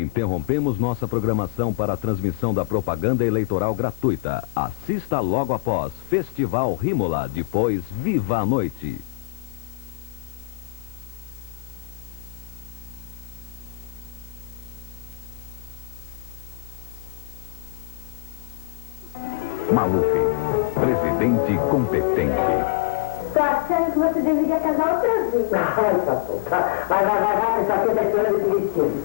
Interrompemos nossa programação para a transmissão da propaganda eleitoral gratuita. Assista logo após Festival Rímola, depois Viva a Noite. Maluf, presidente competente. Tô achando que você deveria casar outra vez. Vai, Sassou. Vai, essa aqui tá esperando esse vestido.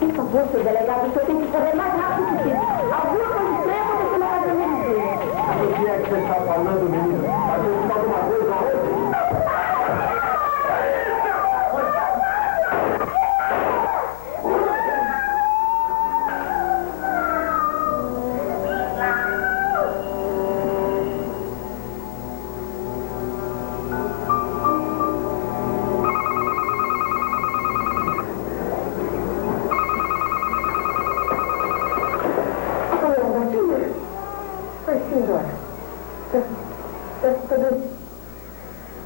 Por favor, seu delegado, o senhor tem que correr mais rápido possível. Alguma coisa estranha aconteceu no casamento dele. O que é que você está falando, menino? A gente está alguma coisa hoje?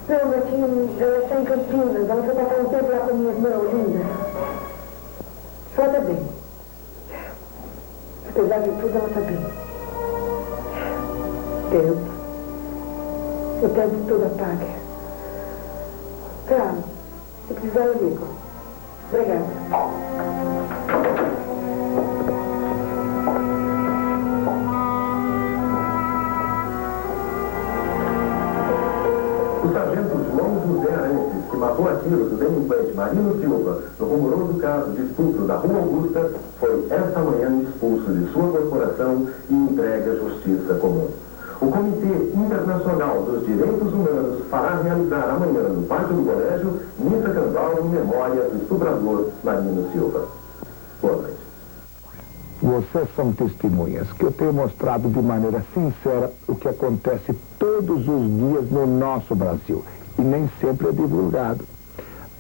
Não, Gatinho, eu estou em Campinas. Vamos ficar um tempo lá com minha irmã Olinda. Só está bem. Apesar de tudo, ela está bem. O tempo todo apaga. Tá, se precisar eu ligo. Obrigada. O sargento João José Arantes, que matou a tiros o delinquente Marino Silva no rumoroso caso de estupro da Rua Augusta, foi esta manhã expulso de sua corporação e entregue à Justiça Comum. O Comitê Internacional dos Direitos Humanos fará realizar amanhã no Pátio do Colégio missa campal em memória do estuprador Marino Silva. Boa noite. Vocês são testemunhas que eu tenho mostrado de maneira sincera o que acontece todos os dias no nosso Brasil. E nem sempre é divulgado.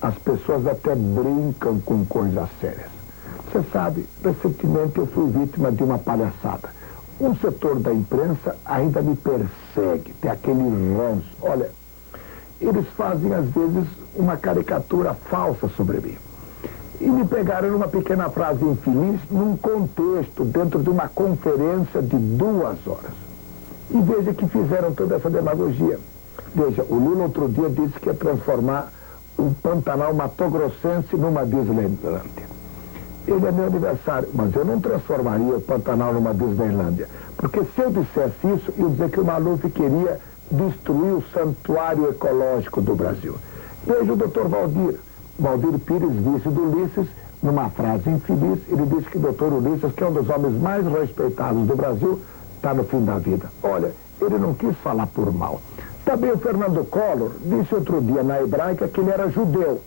As pessoas até brincam com coisas sérias. Você sabe, recentemente eu fui vítima de uma palhaçada. Um setor da imprensa ainda me persegue, tem aquele ranço. Olha, eles fazem às vezes uma caricatura falsa sobre mim. E me pegaram numa pequena frase infeliz, num contexto, dentro de uma conferência de 2 horas. E veja que fizeram toda essa demagogia. Veja, o Lula outro dia disse que ia transformar o Pantanal Mato Grossense numa Disneylândia. Ele é meu aniversário, mas eu não transformaria o Pantanal numa Disneylândia. Porque se eu dissesse isso, eu ia dizer que o Maluf queria destruir o santuário ecológico do Brasil. Veja o doutor Valdir Pires, vice do Ulisses, numa frase infeliz, ele disse que o doutor Ulisses, que é um dos homens mais respeitados do Brasil, está no fim da vida. Olha, ele não quis falar por mal. Também o Fernando Collor disse outro dia na Hebraica que ele era judeu.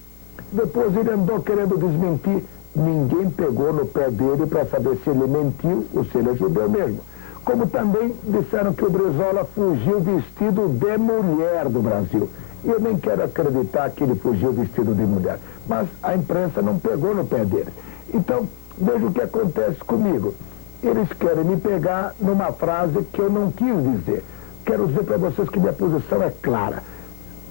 Depois ele andou querendo desmentir. Ninguém pegou no pé dele para saber se ele mentiu ou se ele é judeu mesmo. Como também disseram que o Brizola fugiu vestido de mulher do Brasil. Eu nem quero acreditar que ele fugiu vestido de mulher, mas a imprensa não pegou no pé dele. Então, veja o que acontece comigo. Eles querem me pegar numa frase que eu não quis dizer. Quero dizer para vocês que minha posição é clara.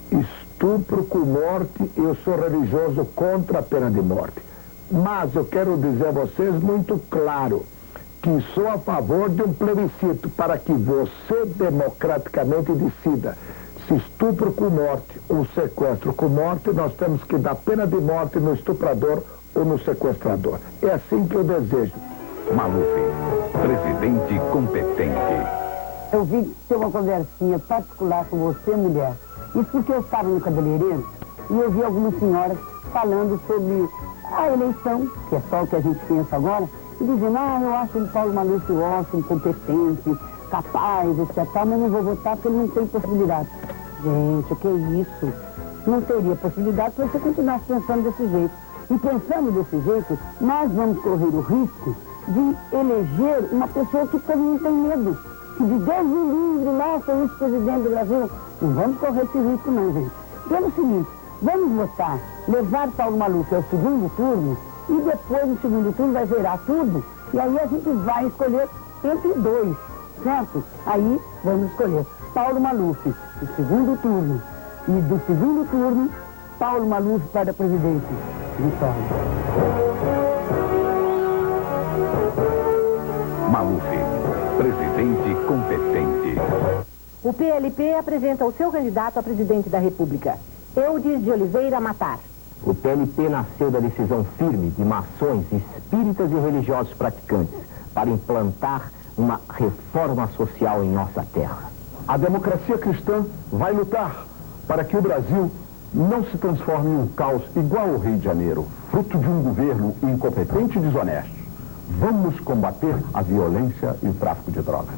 Estupro com morte, eu sou religioso contra a pena de morte. Mas eu quero dizer a vocês muito claro que sou a favor de um plebiscito para que você democraticamente decida se estupro com morte ou sequestro com morte, nós temos que dar pena de morte no estuprador ou no sequestrador. É assim que eu desejo. Maluf, presidente competente. Eu vim ter uma conversinha particular com você, mulher. Isso porque eu estava no cabeleireiro e eu vi algumas senhoras falando sobre a eleição, que é só o que a gente pensa agora, e dizendo, eu acho o Paulo Maluf ótimo, competente, capaz, etc. Mas não vou votar porque ele não tem possibilidade. Gente, o que é isso? Não teria possibilidade se você continuasse pensando desse jeito. E pensando desse jeito, nós vamos correr o risco de eleger uma pessoa que todo mundo tem medo. Que de Deus me livre, nossa, vice-presidente do Brasil. Não vamos correr esse risco não, gente. Pelo seguinte, vamos votar, levar Paulo Maluf ao segundo turno e depois no segundo turno vai zerar tudo, e aí a gente vai escolher entre dois, certo? Aí vamos escolher Paulo Maluf do segundo turno, e do segundo turno, Paulo Maluf para a presidência. Vitória. Maluf, presidente competente. O PLP apresenta o seu candidato a presidente da República, Eudes de Oliveira Matar. O PLP nasceu da decisão firme de maçons, espíritas e religiosos praticantes para implantar uma reforma social em nossa terra. A democracia cristã vai lutar para que o Brasil não se transforme em um caos igual ao Rio de Janeiro, fruto de um governo incompetente e desonesto. Vamos combater a violência e o tráfico de drogas.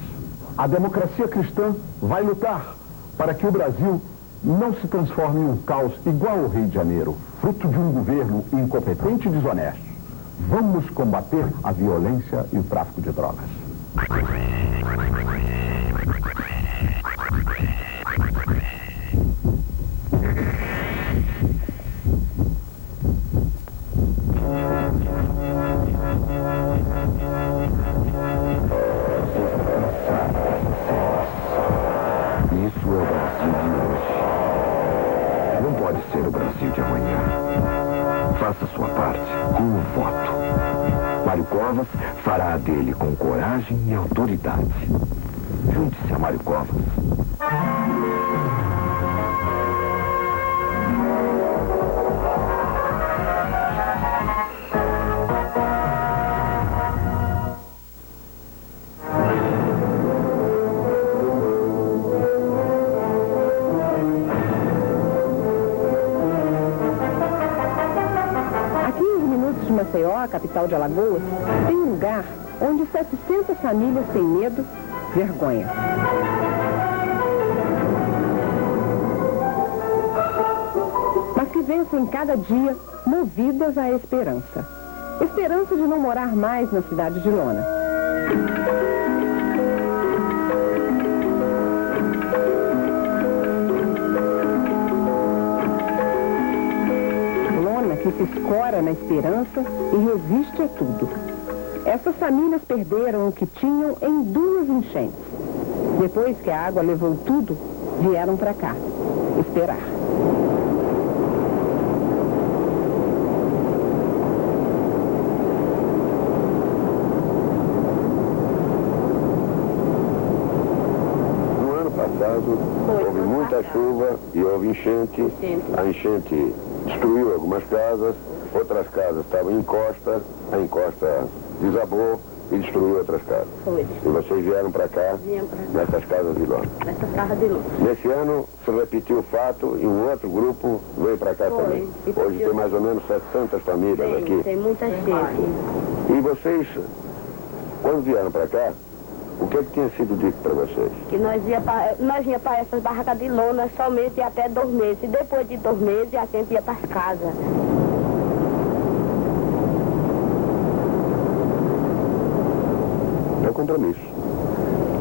A democracia cristã vai lutar para que o Brasil não se transforme em um caos igual ao Rio de Janeiro, fruto de um governo incompetente e desonesto. Vamos combater a violência e o tráfico de drogas. Isso é o Brasil de hoje. Não pode ser o Brasil de amanhã. Faça sua parte com o voto. Mário Covas fará a dele com coragem e autoridade. Junte-se a Mário Covas. Maceió, a capital de Alagoas, tem um lugar onde 700 famílias têm medo, vergonha. Mas que vencem cada dia movidas à esperança. Esperança de não morar mais na cidade de Lona. Que se escora na esperança e resiste a tudo. Essas famílias perderam o que tinham em 2 enchentes. Depois que a água levou tudo, vieram para cá, esperar. No ano passado, houve muita chuva e houve enchente. A enchente destruiu algumas casas, outras casas estavam em encosta, a encosta desabou e destruiu outras casas. Foi. E vocês vieram para cá, nessas casas de Lona. Nessas casas de Lona. Nesse ano se repetiu o fato e um outro grupo veio para cá também. Hoje tem mais ou menos 700 famílias aqui. Tem muita gente. E vocês, quando vieram para cá, o que tinha sido dito para vocês? Que nós ia para essas barracas de lona somente até 2 meses. E depois de 2 meses a gente ia para as casas. É um compromisso.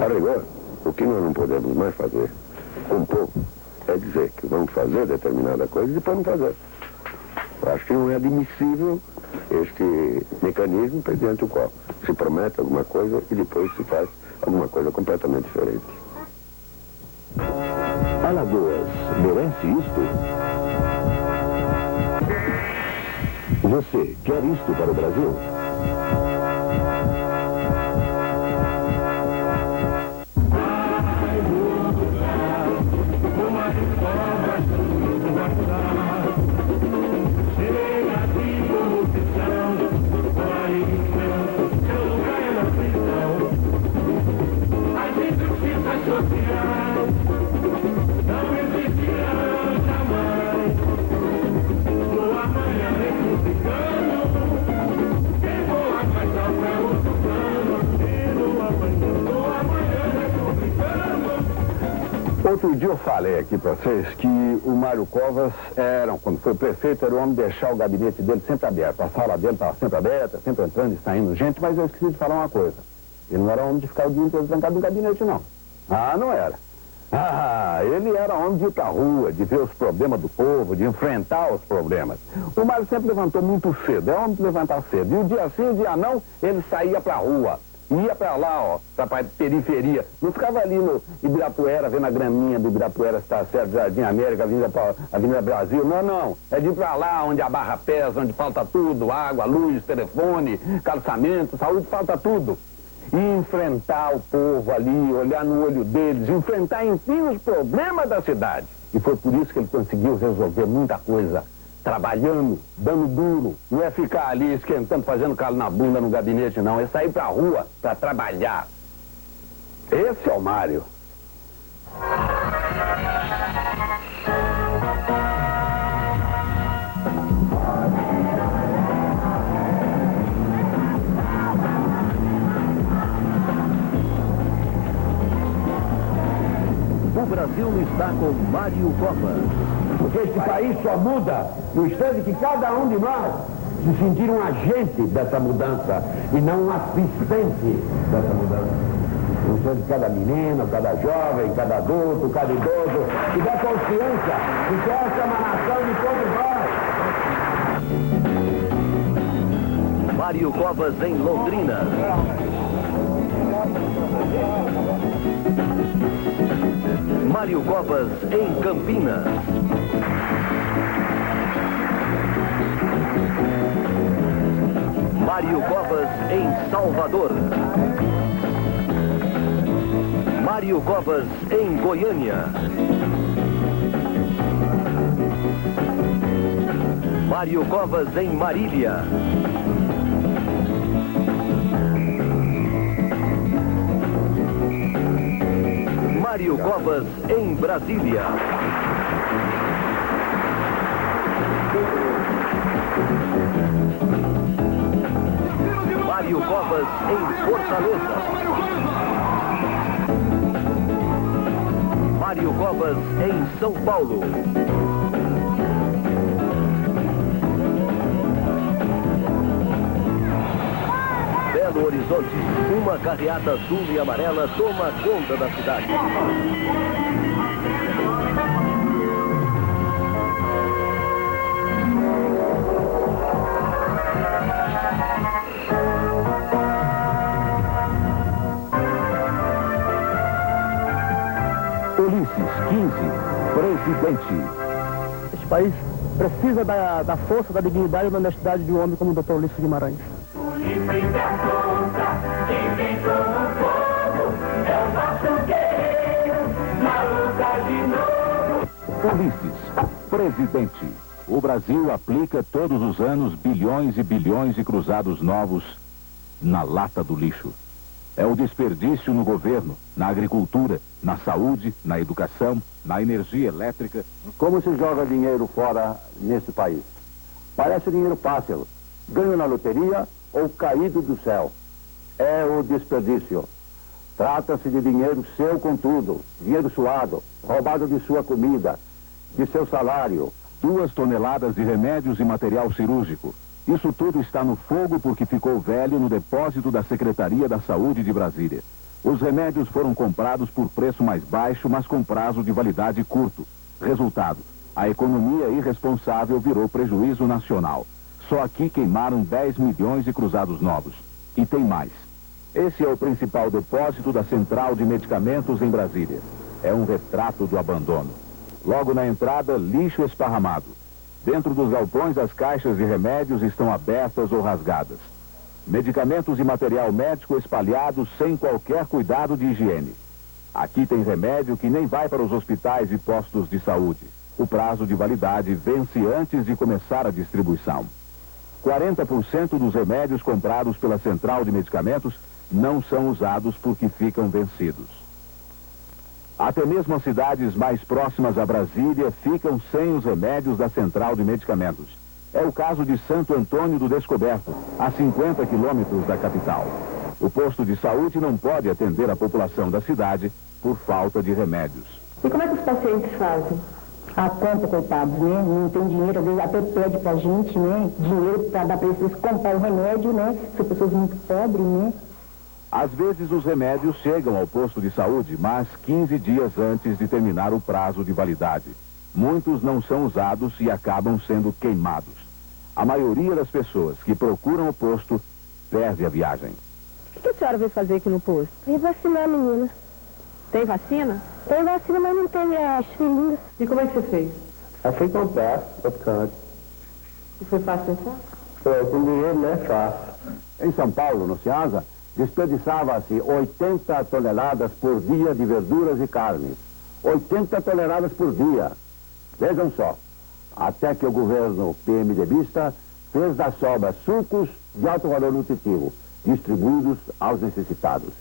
A rigor, o que nós não podemos mais fazer com o povo é dizer que vamos fazer determinada coisa e depois não fazer. Eu acho que não é admissível este mecanismo mediante o qual se promete alguma coisa e depois se faz alguma coisa completamente diferente. Alagoas merece isto? Você quer isto para o Brasil? Outro dia eu falei aqui para vocês que o Mário Covas quando foi prefeito, era o homem de deixar o gabinete dele sempre aberto. A sala dele estava sempre aberta, sempre entrando e saindo gente, mas eu esqueci de falar uma coisa. Ele não era homem de ficar o dia inteiro trancado no gabinete, não. Ah, não era. Ele era homem de ir pra rua, de ver os problemas do povo, de enfrentar os problemas. O Mário sempre levantou muito cedo, é homem de levantar cedo. E o dia sim, o dia não, ele saía pra rua. Ia pra lá, ó, pra periferia. Não ficava ali no Ibirapuera, vendo a graminha do Ibirapuera, se tá certo, Jardim América, Avenida Brasil. Não, não. É de ir pra lá, onde a barra pesa, onde falta tudo, água, luz, telefone, calçamento, saúde, falta tudo. E enfrentar o povo ali, olhar no olho deles, enfrentar, enfim, os problemas da cidade. E foi por isso que ele conseguiu resolver muita coisa. Trabalhando, dando duro, não é ficar ali esquentando, fazendo calo na bunda no gabinete, não. É sair pra rua pra trabalhar. Esse é o Mário. O Brasil está com Mário Covas. Porque este país só muda no instante que cada um de nós se sentir um agente dessa mudança e não um assistente dessa mudança. No instante que cada menino, cada jovem, cada adulto, cada idoso tiver consciência de que essa é uma nação de todos nós. Mário Covas em Londrina. Mário Covas em Campinas. Mário Covas em Salvador. Mário Covas em Goiânia. Mário Covas em Marília. Mário Covas em Brasília. Mário Covas em Fortaleza. Mário Covas em São Paulo. Belo Horizonte, uma carreata azul e amarela toma conta da cidade. Ulisses 15, presidente. Este país precisa da força, da dignidade e da honestidade de um homem como o Dr. Ulisses Guimarães. Ulisses da força, quem vem com o povo, é o nosso guerreiro, na luta de novo. Ulisses, presidente. O Brasil aplica todos os anos bilhões e bilhões de cruzados novos na lata do lixo. É o desperdício no governo, na agricultura, na saúde, na educação, na energia elétrica. Como se joga dinheiro fora nesse país? Parece dinheiro fácil. Ganho na loteria ou caído do céu. É o desperdício. Trata-se de dinheiro seu contudo, dinheiro suado, roubado de sua comida, de seu salário. 2 toneladas de remédios e material cirúrgico. Isso tudo está no fogo porque ficou velho no depósito da Secretaria da Saúde de Brasília. Os remédios foram comprados por preço mais baixo, mas com prazo de validade curto. Resultado, a economia irresponsável virou prejuízo nacional. Só aqui queimaram 10 milhões de cruzados novos. E tem mais. Esse é o principal depósito da Central de Medicamentos em Brasília. É um retrato do abandono. Logo na entrada, lixo esparramado. Dentro dos galpões, as caixas de remédios estão abertas ou rasgadas. Medicamentos e material médico espalhados sem qualquer cuidado de higiene. Aqui tem remédio que nem vai para os hospitais e postos de saúde. O prazo de validade vence antes de começar a distribuição. 40% dos remédios comprados pela Central de Medicamentos não são usados porque ficam vencidos. Até mesmo as cidades mais próximas a Brasília ficam sem os remédios da Central de Medicamentos. É o caso de Santo Antônio do Descoberto, a 50 quilômetros da capital. O posto de saúde não pode atender a população da cidade por falta de remédios. E como é que os pacientes fazem? A conta, coitados, né? Não tem dinheiro, às vezes até pede pra gente, né? Dinheiro pra dar pra eles comprar o remédio, né? São pessoas muito pobres, né? Às vezes os remédios chegam ao posto de saúde, mas 15 dias antes de terminar o prazo de validade. Muitos não são usados e acabam sendo queimados. A maioria das pessoas que procuram o posto perde a viagem. O que a senhora veio fazer aqui no posto? Vim vacinar a menina. Tem vacina? Tem vacina, mas não tem as filhinhas. E como é que você fez? Eu fui comprar, tocante. E foi fácil pensar? Foi, com dinheiro não é fácil. Em São Paulo, no Ceasa, desperdiçava-se 80 toneladas por dia de verduras e carnes. 80 toneladas por dia. Vejam só, até que o governo PMDBista fez das sobras sucos de alto valor nutritivo, distribuídos aos necessitados.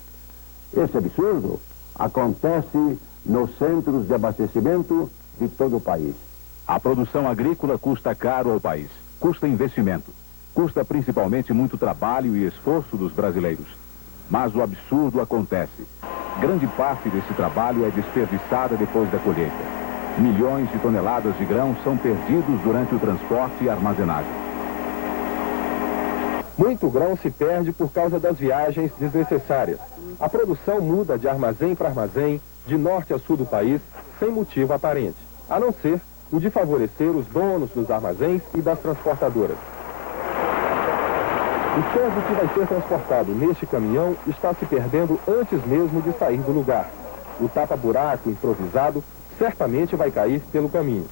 Esse absurdo acontece nos centros de abastecimento de todo o país. A produção agrícola custa caro ao país, custa investimento, custa principalmente muito trabalho e esforço dos brasileiros. Mas o absurdo acontece. Grande parte desse trabalho é desperdiçada depois da colheita. Milhões de toneladas de grãos são perdidos durante o transporte e armazenagem. Muito grão se perde por causa das viagens desnecessárias. A produção muda de armazém para armazém, de norte a sul do país, sem motivo aparente, a não ser o de favorecer os donos dos armazéns e das transportadoras. O ferro que vai ser transportado neste caminhão está se perdendo antes mesmo de sair do lugar. O tapa-buraco improvisado certamente vai cair pelo caminho.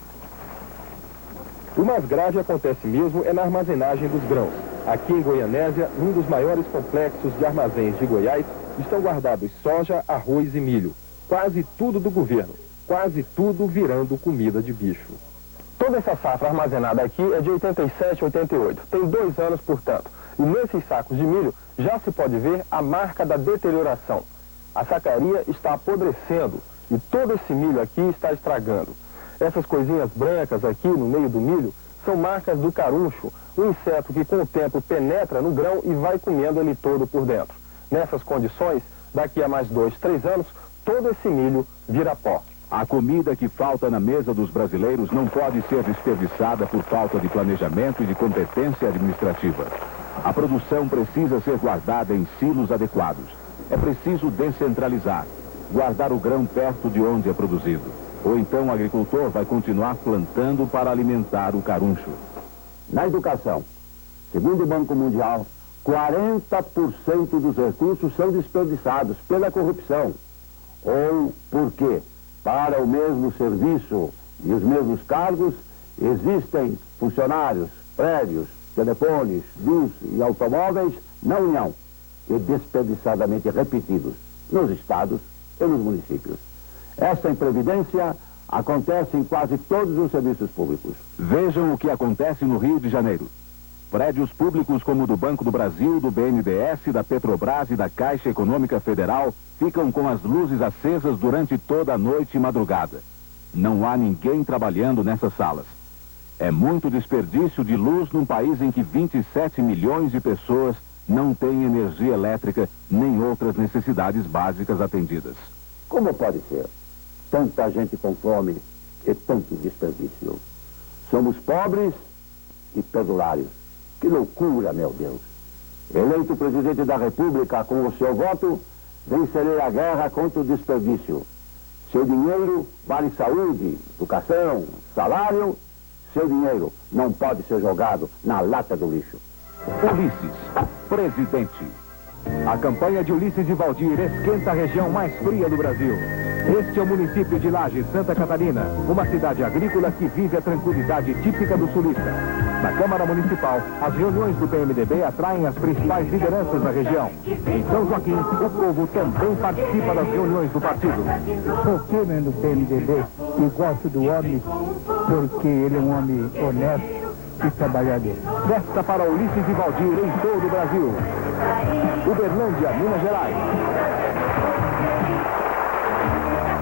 O mais grave acontece mesmo é na armazenagem dos grãos. Aqui em Goianésia, um dos maiores complexos de armazéns de Goiás, estão guardados soja, arroz e milho. Quase tudo do governo. Quase tudo virando comida de bicho. Toda essa safra armazenada aqui é de 87, 88. Tem 2 anos, portanto. E nesses sacos de milho já se pode ver a marca da deterioração. A sacaria está apodrecendo e todo esse milho aqui está estragando. Essas coisinhas brancas aqui no meio do milho são marcas do caruncho, um inseto que com o tempo penetra no grão e vai comendo ele todo por dentro. Nessas condições, daqui a mais 2, 3 anos, todo esse milho vira pó. A comida que falta na mesa dos brasileiros não pode ser desperdiçada por falta de planejamento e de competência administrativa. A produção precisa ser guardada em silos adequados. É preciso descentralizar, guardar o grão perto de onde é produzido. Ou então o agricultor vai continuar plantando para alimentar o caruncho. Na educação, segundo o Banco Mundial, 40% dos recursos são desperdiçados pela corrupção. Ou porque, para o mesmo serviço e os mesmos cargos, existem funcionários, prédios, telefones, luz e automóveis na União e desperdiçadamente repetidos nos estados e nos municípios. Essa imprevidência acontece em quase todos os serviços públicos. Vejam o que acontece no Rio de Janeiro. Prédios públicos como o do Banco do Brasil, do BNDES, da Petrobras e da Caixa Econômica Federal ficam com as luzes acesas durante toda a noite e madrugada. Não há ninguém trabalhando nessas salas. É muito desperdício de luz num país em que 27 milhões de pessoas não têm energia elétrica nem outras necessidades básicas atendidas. Como pode ser? Tanta gente com fome e tanto desperdício. Somos pobres e perdulários. Que loucura, meu Deus. Eleito presidente da República com o seu voto, vencerei a guerra contra o desperdício. Seu dinheiro vale saúde, educação, salário. Seu dinheiro não pode ser jogado na lata do lixo. Ulisses, presidente. A campanha de Ulisses e Valdir esquenta a região mais fria do Brasil. Este é o município de Lages, Santa Catarina, uma cidade agrícola que vive a tranquilidade típica do sulista. Na Câmara Municipal, as reuniões do PMDB atraem as principais lideranças da região. Em São Joaquim, o povo também participa das reuniões do partido. Sou firme do PMDB e gosto do homem porque ele é um homem honesto e trabalhador. Festa para Ulisses e Valdir em todo o Brasil. Uberlândia, Minas Gerais.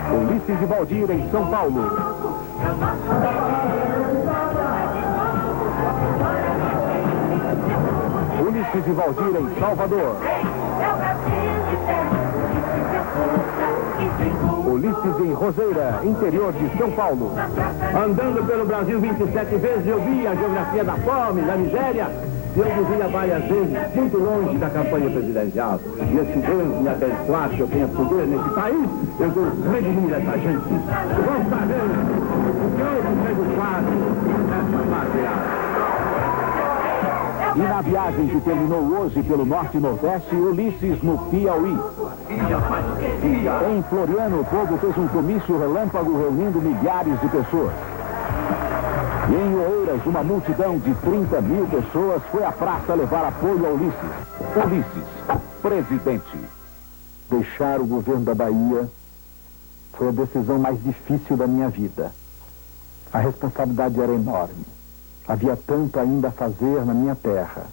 Ulisses e Valdir em São Paulo. Ulisses e Valdir em Salvador. Ulisses em Roseira, interior de São Paulo. Andando pelo Brasil 27 vezes, eu vi a geografia da fome, da miséria Eu vivia várias vezes muito longe da campanha presidencial. E esse Deus me abençoar que eu tenha poder nesse país, eu vou redimir essa gente. Vamos fazer o que eu tenho quase nessa pátria. E na viagem que terminou hoje pelo Norte e Nordeste, Ulisses no Piauí. Em Floriano, o povo fez um comício relâmpago reunindo milhares de pessoas. E em Oeiras, uma multidão de 30 mil pessoas foi à praça levar apoio a Ulisses. Ulisses, presidente. Deixar o governo da Bahia foi a decisão mais difícil da minha vida. A responsabilidade era enorme. Havia tanto ainda a fazer na minha terra.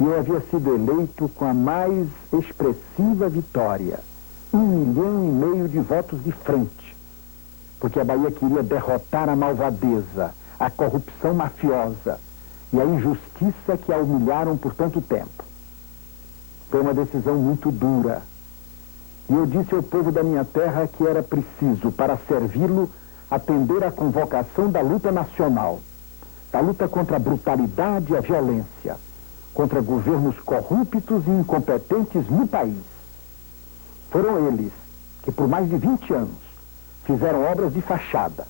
E eu havia sido eleito com a mais expressiva vitória. 1,5 milhão de votos de frente. Porque a Bahia queria derrotar a malvadeza, a corrupção mafiosa e a injustiça que a humilharam por tanto tempo. Foi uma decisão muito dura. E eu disse ao povo da minha terra que era preciso, para servi-lo, atender à convocação da luta nacional. Da luta contra a brutalidade e a violência, contra governos corruptos e incompetentes no país. Foram eles que, por mais de 20 anos, fizeram obras de fachada,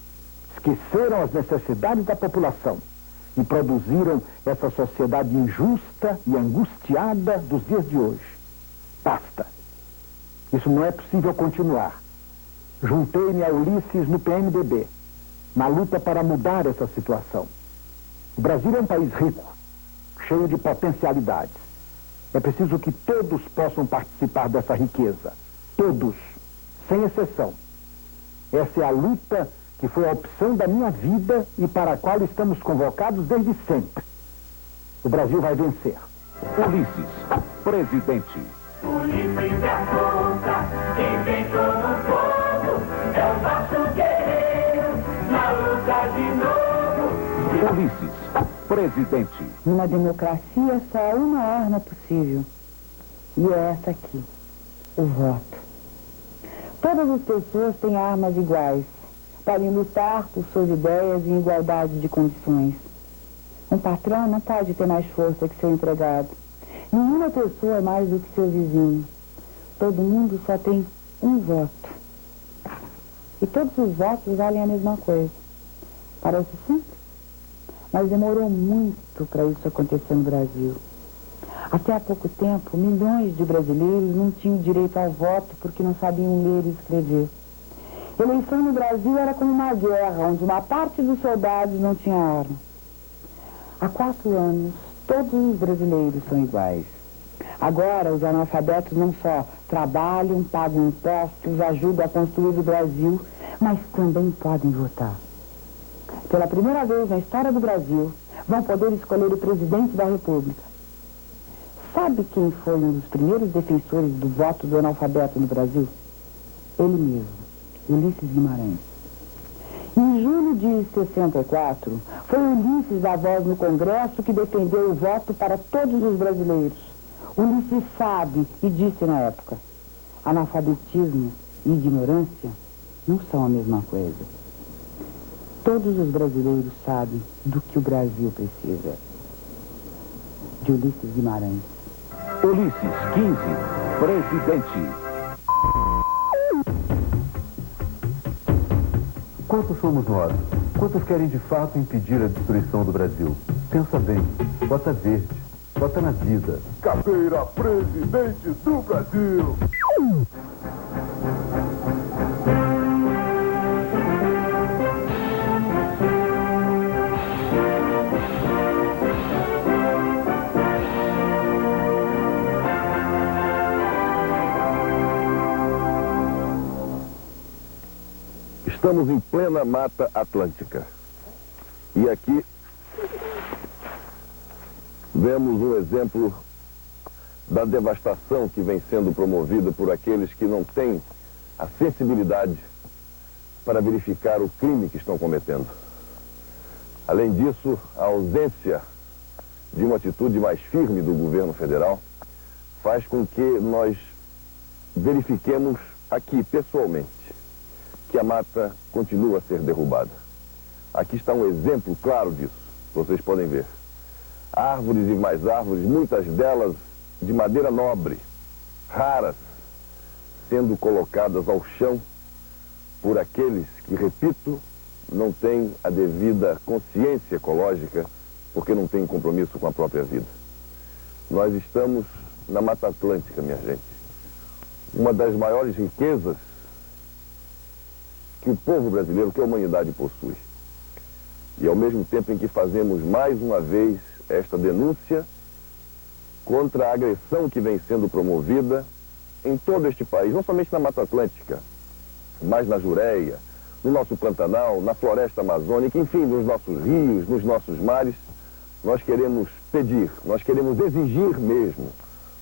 esqueceram as necessidades da população e produziram essa sociedade injusta e angustiada dos dias de hoje. Basta. Isso não é possível continuar. Juntei-me a Ulisses no PMDB, na luta para mudar essa situação. O Brasil é um país rico, cheio de potencialidades. É preciso que todos possam participar dessa riqueza. Todos, sem exceção. Essa é a luta que foi a opção da minha vida e para a qual estamos convocados desde sempre. O Brasil vai vencer. Ulisses, presidente. Ulisses é a força, quem vem como fogo, é o nosso guerreiro, na luta de novo. Ulisses, presidente. Numa democracia só há uma arma possível. E é essa aqui, o voto. Todas as pessoas têm armas iguais, podem lutar por suas ideias em igualdade de condições. Um patrão não pode ter mais força que seu empregado. Nenhuma pessoa é mais do que seu vizinho. Todo mundo só tem um voto. E todos os votos valem a mesma coisa. Parece simples? Mas demorou muito para isso acontecer no Brasil. Até há pouco tempo, milhões de brasileiros não tinham direito ao voto porque não sabiam ler e escrever. Eleição no Brasil era como uma guerra, onde uma parte dos soldados não tinha arma. Há 4 anos, todos os brasileiros são iguais. Agora, os analfabetos não só trabalham, pagam impostos, ajudam a construir o Brasil, mas também podem votar. Pela primeira vez na história do Brasil, vão poder escolher o presidente da República. Sabe quem foi um dos primeiros defensores do voto do analfabeto no Brasil? Ele mesmo, Ulisses Guimarães. Em julho de 64, foi Ulisses a voz no Congresso que defendeu o voto para todos os brasileiros. Ulisses sabe e disse na época: analfabetismo e ignorância não são a mesma coisa. Todos os brasileiros sabem do que o Brasil precisa. De Ulisses Guimarães. Ulisses, 15, presidente. Quantos somos nós? Quantos querem de fato impedir a destruição do Brasil? Pensa bem, vota verde, vota na vida. Caveira, presidente do Brasil. Estamos em plena Mata Atlântica. E aqui vemos um exemplo da devastação que vem sendo promovida por aqueles que não têm a sensibilidade para verificar o crime que estão cometendo. Além disso, a ausência de uma atitude mais firme do governo federal faz com que nós verifiquemos aqui, pessoalmente, que a mata continua a ser derrubada. Aqui está um exemplo claro disso, vocês podem ver. árvores e mais árvores, muitas delas de madeira nobre, raras, sendo colocadas ao chão por aqueles que, repito, não têm a devida consciência ecológica, porque não têm compromisso com a própria vida. Nós estamos na Mata Atlântica, minha gente. Uma das maiores riquezas que o povo brasileiro, que a humanidade possui. E ao mesmo tempo em que fazemos mais uma vez esta denúncia contra a agressão que vem sendo promovida em todo este país, não somente na Mata Atlântica, mas na Jureia, no nosso Pantanal, na floresta amazônica, enfim, nos nossos rios, nos nossos mares, nós queremos pedir, nós queremos exigir mesmo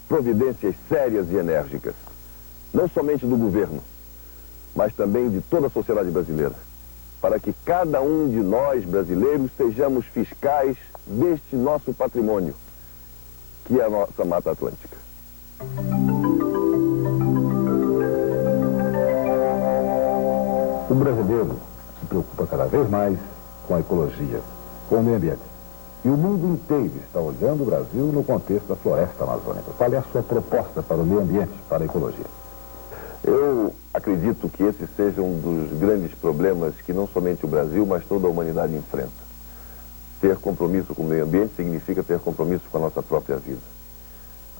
providências sérias e enérgicas, não somente do governo, mas também de toda a sociedade brasileira, para que cada um de nós brasileiros sejamos fiscais deste nosso patrimônio, que é a nossa Mata Atlântica. O brasileiro se preocupa cada vez mais com a ecologia, com o meio ambiente. E o mundo inteiro está olhando o Brasil no contexto da floresta amazônica. Qual é a sua proposta para o meio ambiente, para a ecologia? Eu acredito que esse seja um dos grandes problemas que não somente o Brasil, mas toda a humanidade enfrenta. Ter compromisso com o meio ambiente significa ter compromisso com a nossa própria vida.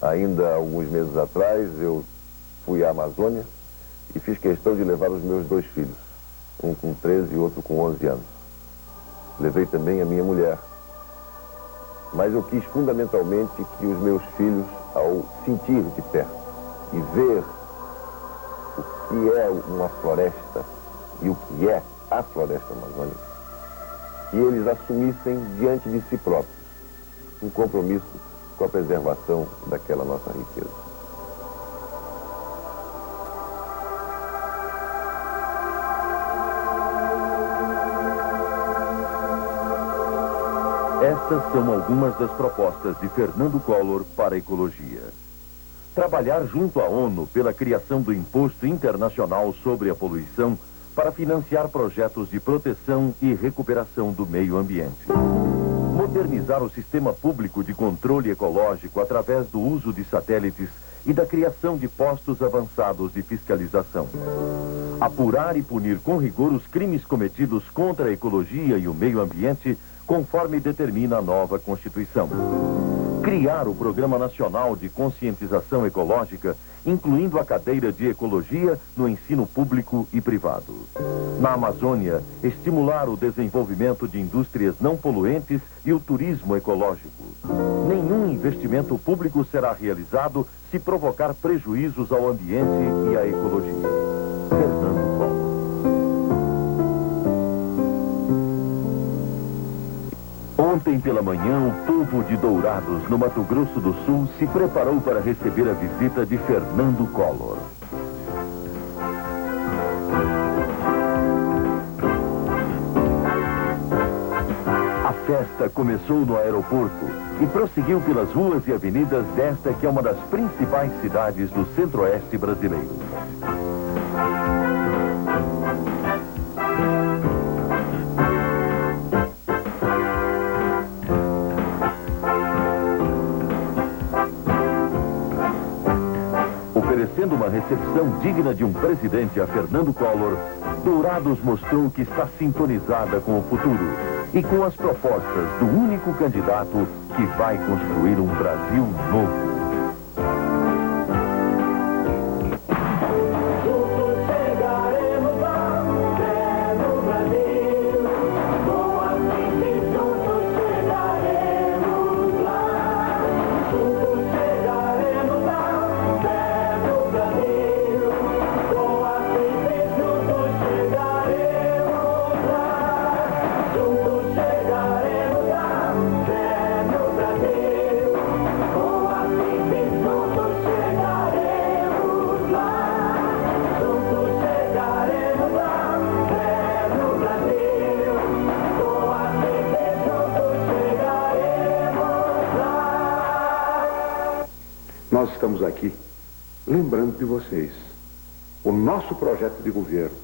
Ainda alguns meses atrás, eu fui à Amazônia e fiz questão de levar os meus 2 filhos, um com 13 e outro com 11 anos. Levei também a minha mulher. Mas eu quis fundamentalmente que os meus filhos, ao sentir de perto e ver o que é uma floresta e o que é a floresta amazônica, que eles assumissem diante de si próprios um compromisso com a preservação daquela nossa riqueza. Estas são algumas das propostas de Fernando Collor para a ecologia. Trabalhar junto à ONU pela criação do Imposto Internacional sobre a Poluição para financiar projetos de proteção e recuperação do meio ambiente. Modernizar o sistema público de controle ecológico através do uso de satélites e da criação de postos avançados de fiscalização. Apurar e punir com rigor os crimes cometidos contra a ecologia e o meio ambiente, conforme determina a nova Constituição. Criar o Programa Nacional de Conscientização Ecológica, incluindo a cadeira de Ecologia no ensino público e privado. Na Amazônia, estimular o desenvolvimento de indústrias não poluentes e o turismo ecológico. Nenhum investimento público será realizado se provocar prejuízos ao ambiente e à ecologia. Fernando Collor. Ontem pela manhã, o povo de Dourados, no Mato Grosso do Sul, se preparou para receber a visita de Fernando Collor. A festa começou no aeroporto e prosseguiu pelas ruas e avenidas desta que é uma das principais cidades do centro-oeste brasileiro. Oferecendo uma recepção digna de um presidente a Fernando Collor, Dourados mostrou que está sintonizada com o futuro e com as propostas do único candidato que vai construir um Brasil novo. Nós estamos aqui lembrando de vocês. O nosso projeto de governo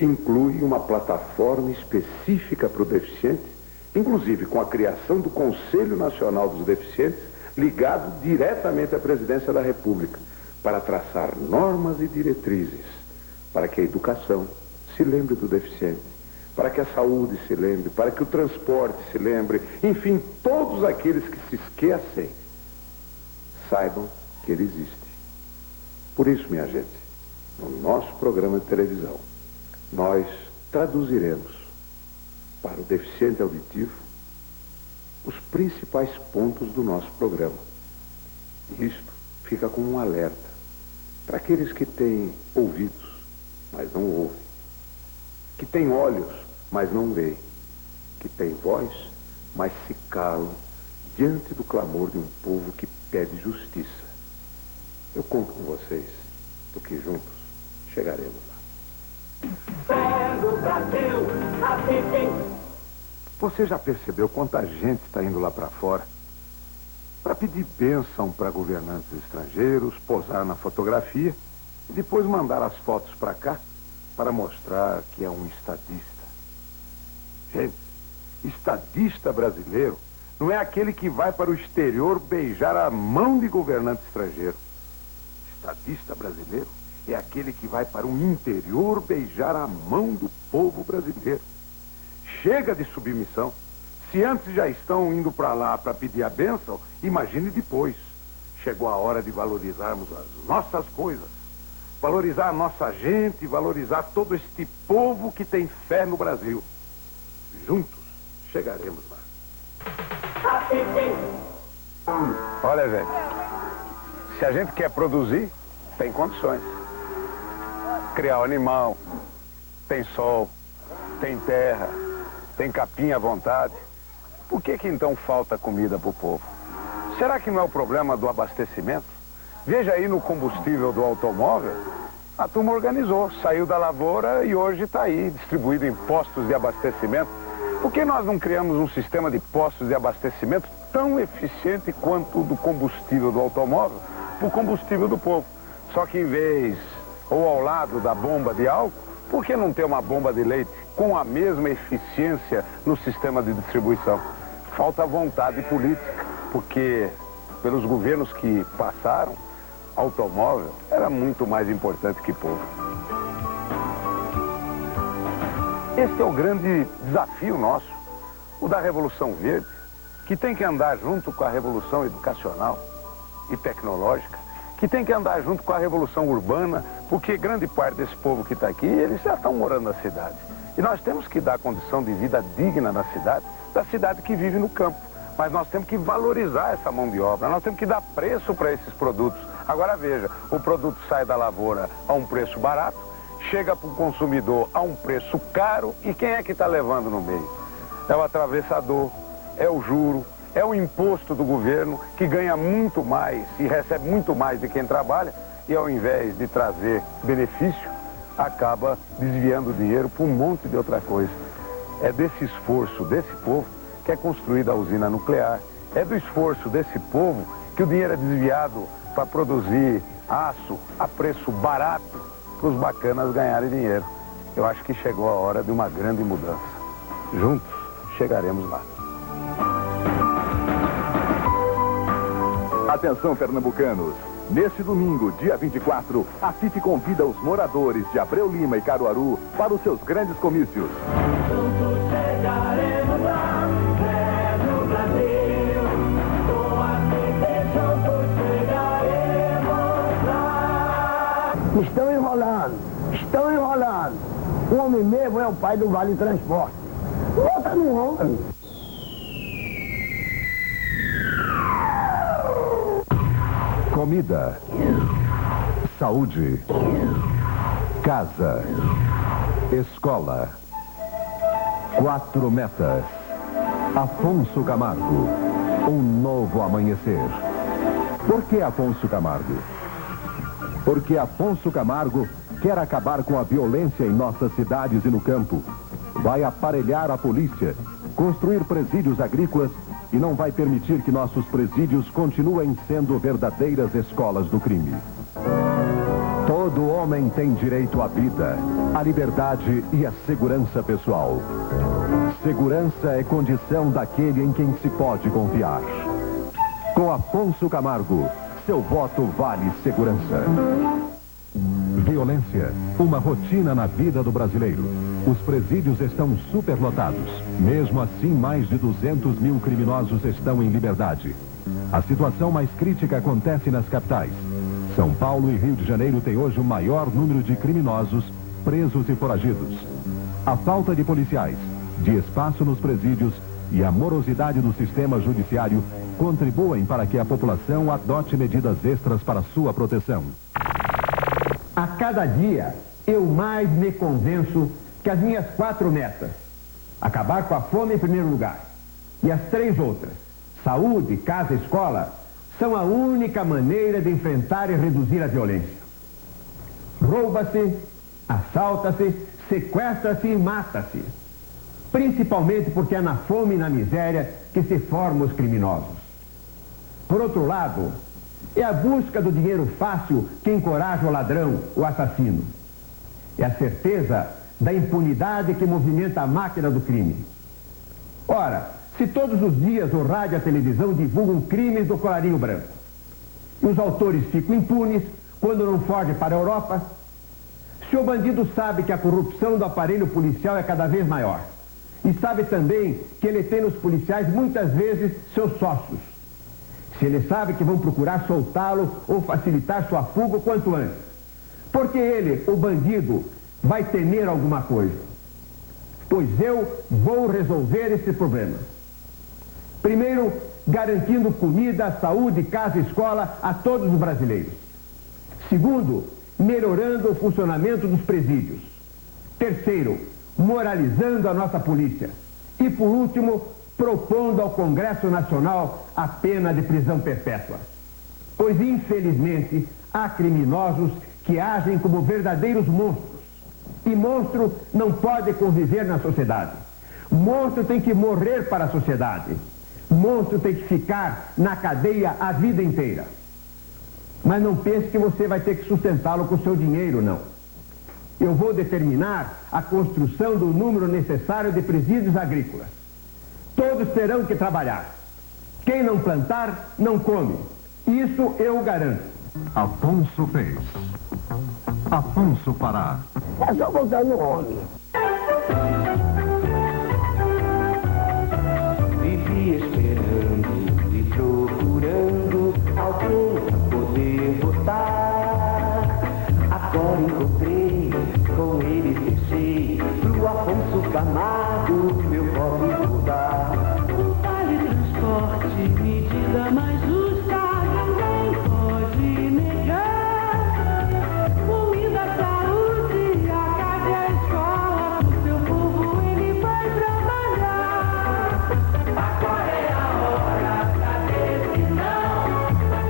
inclui uma plataforma específica para o deficiente inclusive com a criação do Conselho Nacional dos Deficientes, ligado diretamente à Presidência da República, para traçar normas e diretrizes, para que a educação se lembre do deficiente, para que a saúde se lembre, para que o transporte se lembre, enfim, todos aqueles que se esquecem, saibam que ele existe. Por isso, minha gente, no nosso programa de televisão, nós traduziremos para o deficiente auditivo os principais pontos do nosso programa. Isto fica como um alerta para aqueles que têm ouvidos, mas não ouvem, que têm olhos, mas não veem, que têm voz, mas se calam diante do clamor de um povo que pede justiça. Eu conto com vocês, porque juntos chegaremos lá. Você já percebeu quanta gente está indo lá para fora para pedir bênção para governantes estrangeiros, posar na fotografia e depois mandar as fotos para cá para mostrar que é um estadista? Gente, estadista brasileiro não é aquele que vai para o exterior beijar a mão de governante estrangeiro. Estadista brasileiro é aquele que vai para o interior beijar a mão do povo brasileiro. Chega de submissão. Se antes já estão indo para lá para pedir a bênção, imagine depois. Chegou a hora de valorizarmos as nossas coisas. Valorizar a nossa gente, valorizar todo este povo que tem fé no Brasil. Juntos chegaremos lá. Olha, gente, se a gente quer produzir, tem condições. Criar um animal, tem sol, tem terra, tem capim à vontade. Por que então falta comida para o povo? Será que não é o problema do abastecimento? Veja aí no combustível do automóvel, a turma organizou, saiu da lavoura e hoje está aí, distribuído em postos de abastecimento. Por que nós não criamos um sistema de postos de abastecimento tão eficiente quanto o do combustível do automóvel para o combustível do povo? Só que em vez, ou ao lado da bomba de álcool, por que não ter uma bomba de leite com a mesma eficiência no sistema de distribuição? Falta vontade política, porque pelos governos que passaram, automóvel era muito mais importante que povo. Este é o grande desafio nosso, o da Revolução Verde, que tem que andar junto com a Revolução Educacional e Tecnológica, que tem que andar junto com a Revolução Urbana, porque grande parte desse povo que está aqui, eles já estão morando na cidade. E nós temos que dar condição de vida digna na cidade, da cidade que vive no campo. Mas nós temos que valorizar essa mão de obra, nós temos que dar preço para esses produtos. Agora veja, o produto sai da lavoura a um preço barato, chega para o consumidor a um preço caro, e quem é que está levando no meio? É o atravessador, é o juro, é o imposto do governo, que ganha muito mais e recebe muito mais de quem trabalha, e ao invés de trazer benefício, acaba desviando o dinheiro para um monte de outra coisa. É desse esforço desse povo que é construída a usina nuclear, é do esforço desse povo que o dinheiro é desviado para produzir aço a preço barato para os bacanas ganharem dinheiro. Eu acho que chegou a hora de uma grande mudança. Juntos chegaremos lá. Atenção, pernambucanos. Neste domingo, dia 24, a FIT convida os moradores de Abreu Lima e Caruaru para os seus grandes comícios. Juntos chegaremos lá, no Brasil. Com a FIT juntos chegaremos lá. Estão enrolando. O homem mesmo é o pai do Vale Transporte. Outra não homem. Comida, saúde, casa, escola. 4 metas. Afonso Camargo, um novo amanhecer. Por que Afonso Camargo? Porque Afonso Camargo quer acabar com a violência em nossas cidades e no campo. Vai aparelhar a polícia, construir presídios agrícolas e não vai permitir que nossos presídios continuem sendo verdadeiras escolas do crime. Todo homem tem direito à vida, à liberdade e à segurança pessoal. Segurança é condição daquele em quem se pode confiar. Com Afonso Camargo, seu voto vale segurança. Violência, uma rotina na vida do brasileiro. Os presídios estão superlotados. Mesmo assim, mais de 200 mil criminosos estão em liberdade. A situação mais crítica acontece nas capitais. São Paulo e Rio de Janeiro têm hoje o maior número de criminosos, presos e foragidos. A falta de policiais, de espaço nos presídios e a morosidade do sistema judiciário contribuem para que a população adote medidas extras para sua proteção. A cada dia, eu mais me convenço que as minhas 4 metas, acabar com a fome em primeiro lugar, e as 3 outras, saúde, casa e escola, são a única maneira de enfrentar e reduzir a violência. Rouba-se, assalta-se, sequestra-se e mata-se. Principalmente porque é na fome e na miséria que se formam os criminosos. Por outro lado, é a busca do dinheiro fácil que encoraja o ladrão, o assassino. É a certeza da impunidade que movimenta a máquina do crime. Ora, se todos os dias o rádio e a televisão divulgam crimes do colarinho branco, e os autores ficam impunes quando não fogem para a Europa, se o bandido sabe que a corrupção do aparelho policial é cada vez maior, e sabe também que ele tem nos policiais muitas vezes seus sócios, se ele sabe que vão procurar soltá-lo ou facilitar sua fuga o quanto antes, porque ele, o bandido, vai temer alguma coisa. Pois eu vou resolver esse problema. Primeiro, garantindo comida, saúde, casa e escola a todos os brasileiros. Segundo, melhorando o funcionamento dos presídios. Terceiro, moralizando a nossa polícia. E, por último, propondo ao Congresso Nacional a pena de prisão perpétua. Pois, infelizmente, há criminosos que agem como verdadeiros monstros. E monstro não pode conviver na sociedade. Monstro tem que morrer para a sociedade. Monstro tem que ficar na cadeia a vida inteira. Mas não pense que você vai ter que sustentá-lo com o seu dinheiro, não. Eu vou determinar a construção do número necessário de presídios agrícolas. Todos terão que trabalhar. Quem não plantar, não come. Isso eu garanto. Afonso fez. Afonso fará. É só voltar no homem. Vivi esperando e procurando alguém pra poder votar. Agora encontrei, com ele fechei, pro Afonso Camargo meu voto vou dar. O vale transporte, medida mais justa, ninguém pode negar. Comida, saúde, a casa e a escola, pro seu povo ele vai trabalhar. Agora é a hora da decisão,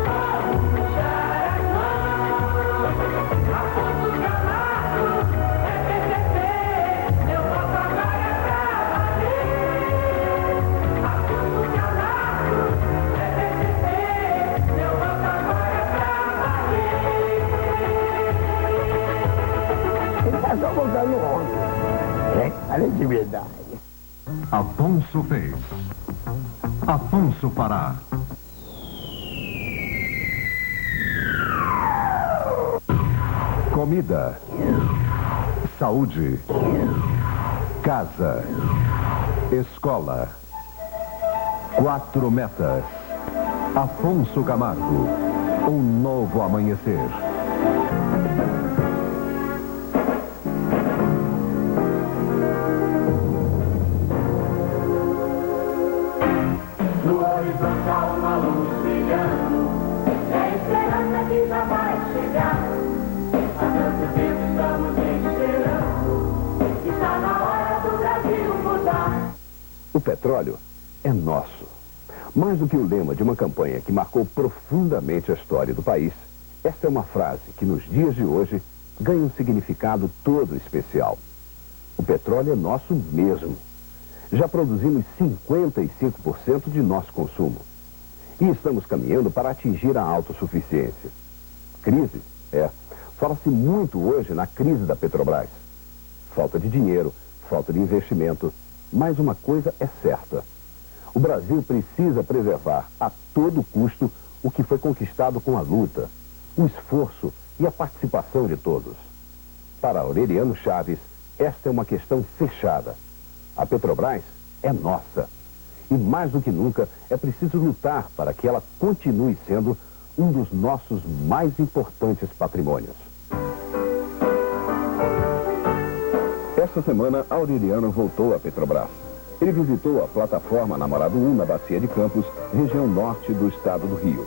vamos puxar as mãos. Afonso Camargo é PPP, meu voto agora é pra valer. Afonso Camargo é PPP, meu voto agora é pra valer. É só voltar no homem. Olha de verdade. Afonso fez. Afonso fará. Comida, saúde, casa, escola. 4 metas. Afonso Camargo, um novo amanhecer. No horizonte há uma luz brilhando, é a esperança que já vai chegar. Há tanto tempo estamos esperando, está na hora do Brasil mudar. O petróleo é nosso. Mais do que o lema de uma campanha que marcou profundamente a história do país, esta é uma frase que nos dias de hoje ganha um significado todo especial. O petróleo é nosso mesmo. Já produzimos 55% de nosso consumo. E estamos caminhando para atingir a autossuficiência. Crise? Fala-se muito hoje na crise da Petrobras. Falta de dinheiro, falta de investimento. Mas uma coisa é certa. O Brasil precisa preservar a todo custo o que foi conquistado com a luta, o esforço e a participação de todos. Para Aureliano Chaves, esta é uma questão fechada. A Petrobras é nossa. E mais do que nunca, é preciso lutar para que ela continue sendo um dos nossos mais importantes patrimônios. Esta semana, Aureliano voltou à Petrobras. Ele visitou a plataforma Namorado 1 na Bacia de Campos, região norte do estado do Rio.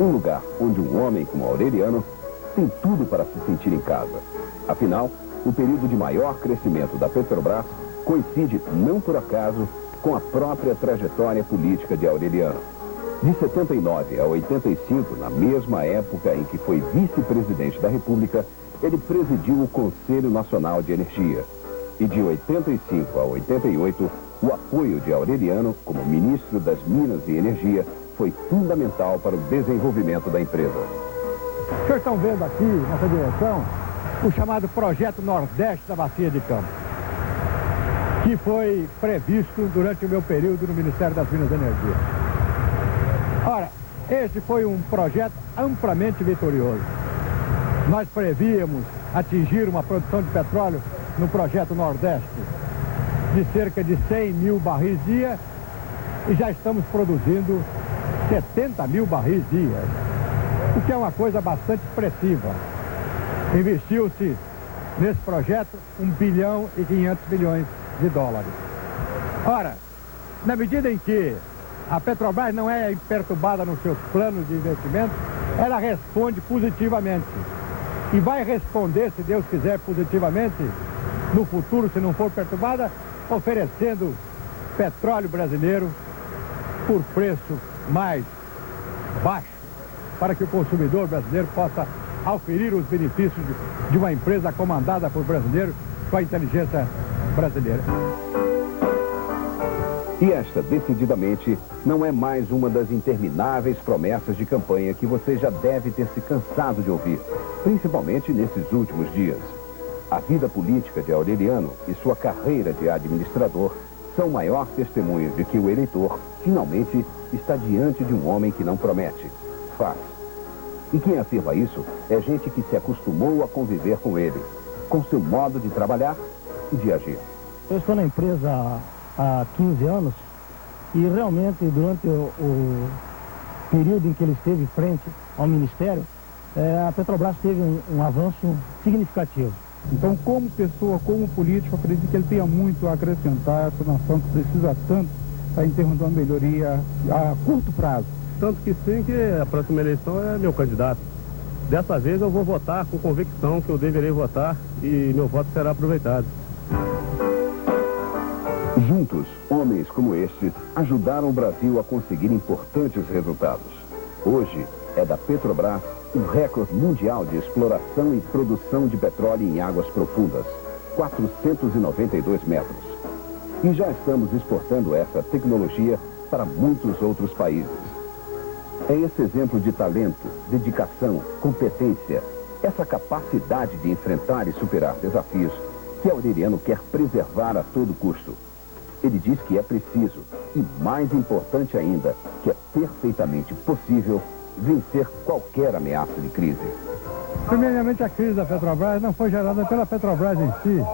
Um lugar onde um homem como Aureliano tem tudo para se sentir em casa. Afinal, o período de maior crescimento da Petrobras coincide, não por acaso, com a própria trajetória política de Aureliano. De 79 a 85, na mesma época em que foi vice-presidente da República, ele presidiu o Conselho Nacional de Energia. E de 85 a 88, o apoio de Aureliano como ministro das Minas e Energia foi fundamental para o desenvolvimento da empresa. Vocês estão vendo aqui, nessa direção, o chamado Projeto Nordeste da Bacia de Campos, que foi previsto durante o meu período no Ministério das Minas e Energia. Ora, esse foi um projeto amplamente vitorioso. Nós prevíamos atingir uma produção de petróleo no Projeto Nordeste de cerca de 100 mil barris dia e já estamos produzindo 70 mil barris dia, o que é uma coisa bastante expressiva. Investiu-se nesse projeto 1 bilhão e 500 milhões de dólares. Ora, na medida em que a Petrobras não é perturbada nos seus planos de investimento, ela responde positivamente. E vai responder, se Deus quiser, positivamente, no futuro, se não for perturbada, oferecendo petróleo brasileiro por preço mais baixo, para que o consumidor brasileiro possa auferir os benefícios de uma empresa comandada por brasileiros com a inteligência brasileira. E esta, decididamente, não é mais uma das intermináveis promessas de campanha que você já deve ter se cansado de ouvir, principalmente nesses últimos dias. A vida política de Aureliano e sua carreira de administrador são o maior testemunho de que o eleitor, finalmente, está diante de um homem que não promete, faz. E quem afirma isso é gente que se acostumou a conviver com ele, com seu modo de trabalhar e de agir. Eu estou na empresa há 15 anos e realmente durante o período em que ele esteve frente ao Ministério, a Petrobras teve um avanço significativo. Então, como pessoa, como político, acredito que ele tenha muito a acrescentar a essa nação que precisa tanto em termos de uma melhoria a curto prazo. Tanto que sim, que a próxima eleição é meu candidato. Dessa vez eu vou votar com convicção que eu deverei votar e meu voto será aproveitado. Juntos, homens como estes ajudaram o Brasil a conseguir importantes resultados. Hoje, é da Petrobras um recorde mundial de exploração e produção de petróleo em águas profundas, 492 metros. E já estamos exportando essa tecnologia para muitos outros países. É esse exemplo de talento, dedicação, competência, essa capacidade de enfrentar e superar desafios que Aureliano quer preservar a todo custo. Ele diz que é preciso, e mais importante ainda, que é perfeitamente possível vencer qualquer ameaça de crise. Primeiramente, a crise da Petrobras não foi gerada pela Petrobras em si,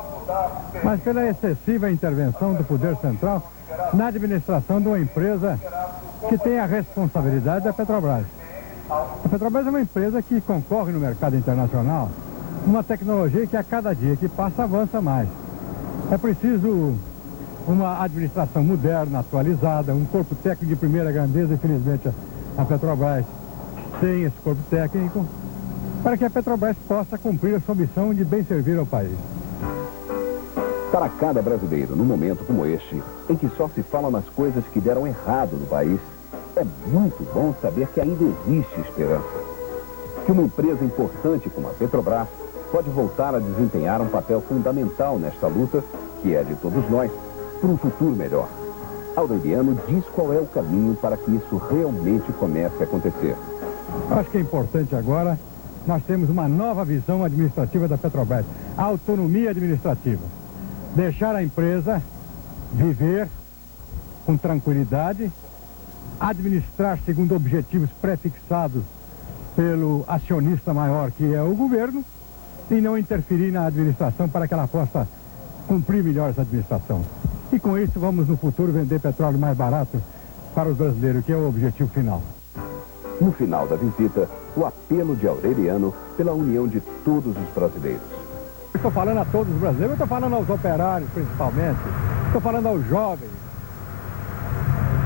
mas pela excessiva intervenção do Poder Central na administração de uma empresa que tem a responsabilidade da Petrobras. A Petrobras é uma empresa que concorre no mercado internacional uma tecnologia que a cada dia que passa avança mais. É preciso uma administração moderna, atualizada, um corpo técnico de primeira grandeza. Infelizmente, a Petrobras tem esse corpo técnico para que a Petrobras possa cumprir a sua missão de bem servir ao país. Para cada brasileiro, num momento como este, em que só se fala nas coisas que deram errado no país, é muito bom saber que ainda existe esperança. Que uma empresa importante como a Petrobras pode voltar a desempenhar um papel fundamental nesta luta, que é de todos nós, por um futuro melhor. Aureliano diz qual é o caminho para que isso realmente comece a acontecer. Acho que é importante agora nós temos uma nova visão administrativa da Petrobras, a autonomia administrativa. Deixar a empresa viver com tranquilidade, administrar segundo objetivos pré-fixados pelo acionista maior, que é o governo, e não interferir na administração para que ela possa cumprir melhor essa administração. E com isso vamos no futuro vender petróleo mais barato para os brasileiros, que é o objetivo final. No final da visita, o apelo de Aureliano pela união de todos os brasileiros. Estou falando a todos os brasileiros, estou falando aos operários principalmente, estou falando aos jovens,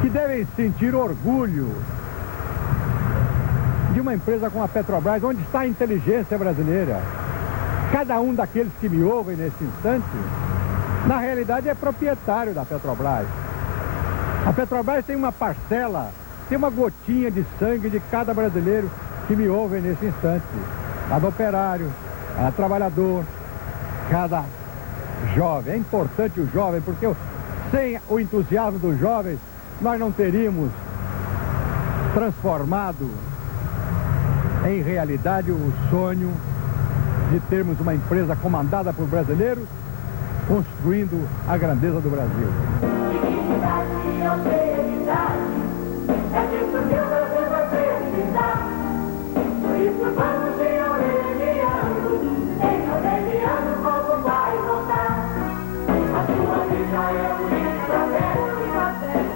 que devem sentir orgulho de uma empresa como a Petrobras, onde está a inteligência brasileira. Cada um daqueles que me ouvem nesse instante, na realidade é proprietário da Petrobras. A Petrobras tem uma parcela, tem uma gotinha de sangue de cada brasileiro que me ouve nesse instante. Cada operário, cada trabalhador, cada jovem. É importante o jovem, porque sem o entusiasmo dos jovens, nós não teríamos transformado em realidade o sonho de termos uma empresa comandada por brasileiros, construindo a grandeza do Brasil. Dignidade e austeridade, é disso que o Brasil vai precisar. Por isso vamos em Aureliano, o povo vai votar. A sua vida é o estratégia,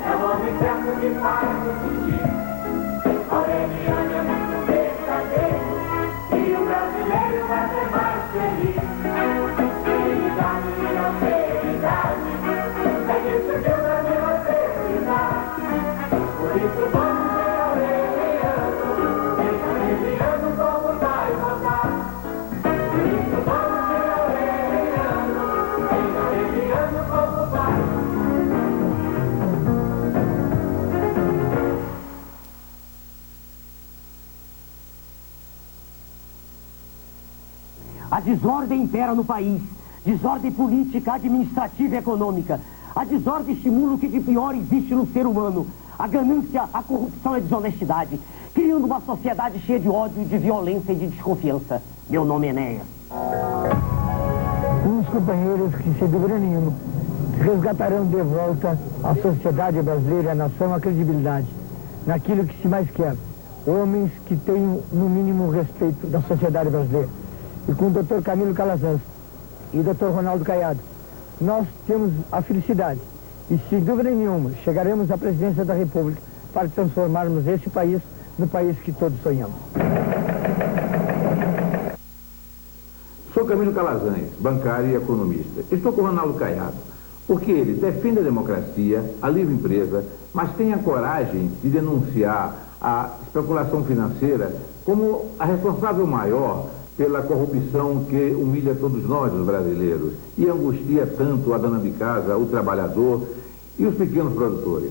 é o homem certo que faz o sentir. Aureliano é muito verdadeiro, e o brasileiro vai ser mais feliz. Dignidade e austeridade, é disso que o Brasil vai precisar. Por isso vamos em Aureliano, o povo vai votar. Por isso vamos em Aureliano, o povo vai votar. A desordem impera no país. Desordem política, administrativa e econômica. A desordem estimula o que de pior existe no ser humano. A ganância, a corrupção e a desonestidade. Criando uma sociedade cheia de ódio, de violência e de desconfiança. Meu nome é Enéas. Uns companheiros que, sem dúvida nenhuma, resgatarão de volta à sociedade brasileira, à nação, a credibilidade naquilo que se mais quer. Homens que tenham, no mínimo, respeito da sociedade brasileira. E com o Dr. Camilo Calazans e o Dr. Ronaldo Caiado, nós temos a felicidade e, sem dúvida nenhuma, chegaremos à presidência da República para transformarmos esse país no país que todos sonhamos. Sou Camilo Calazans, bancário e economista. Estou com o Ronaldo Caiado, porque ele defende a democracia, a livre empresa, mas tem a coragem de denunciar a especulação financeira como a responsável maior pela corrupção que humilha todos nós, os brasileiros, e angustia tanto a dona de casa, o trabalhador e os pequenos produtores.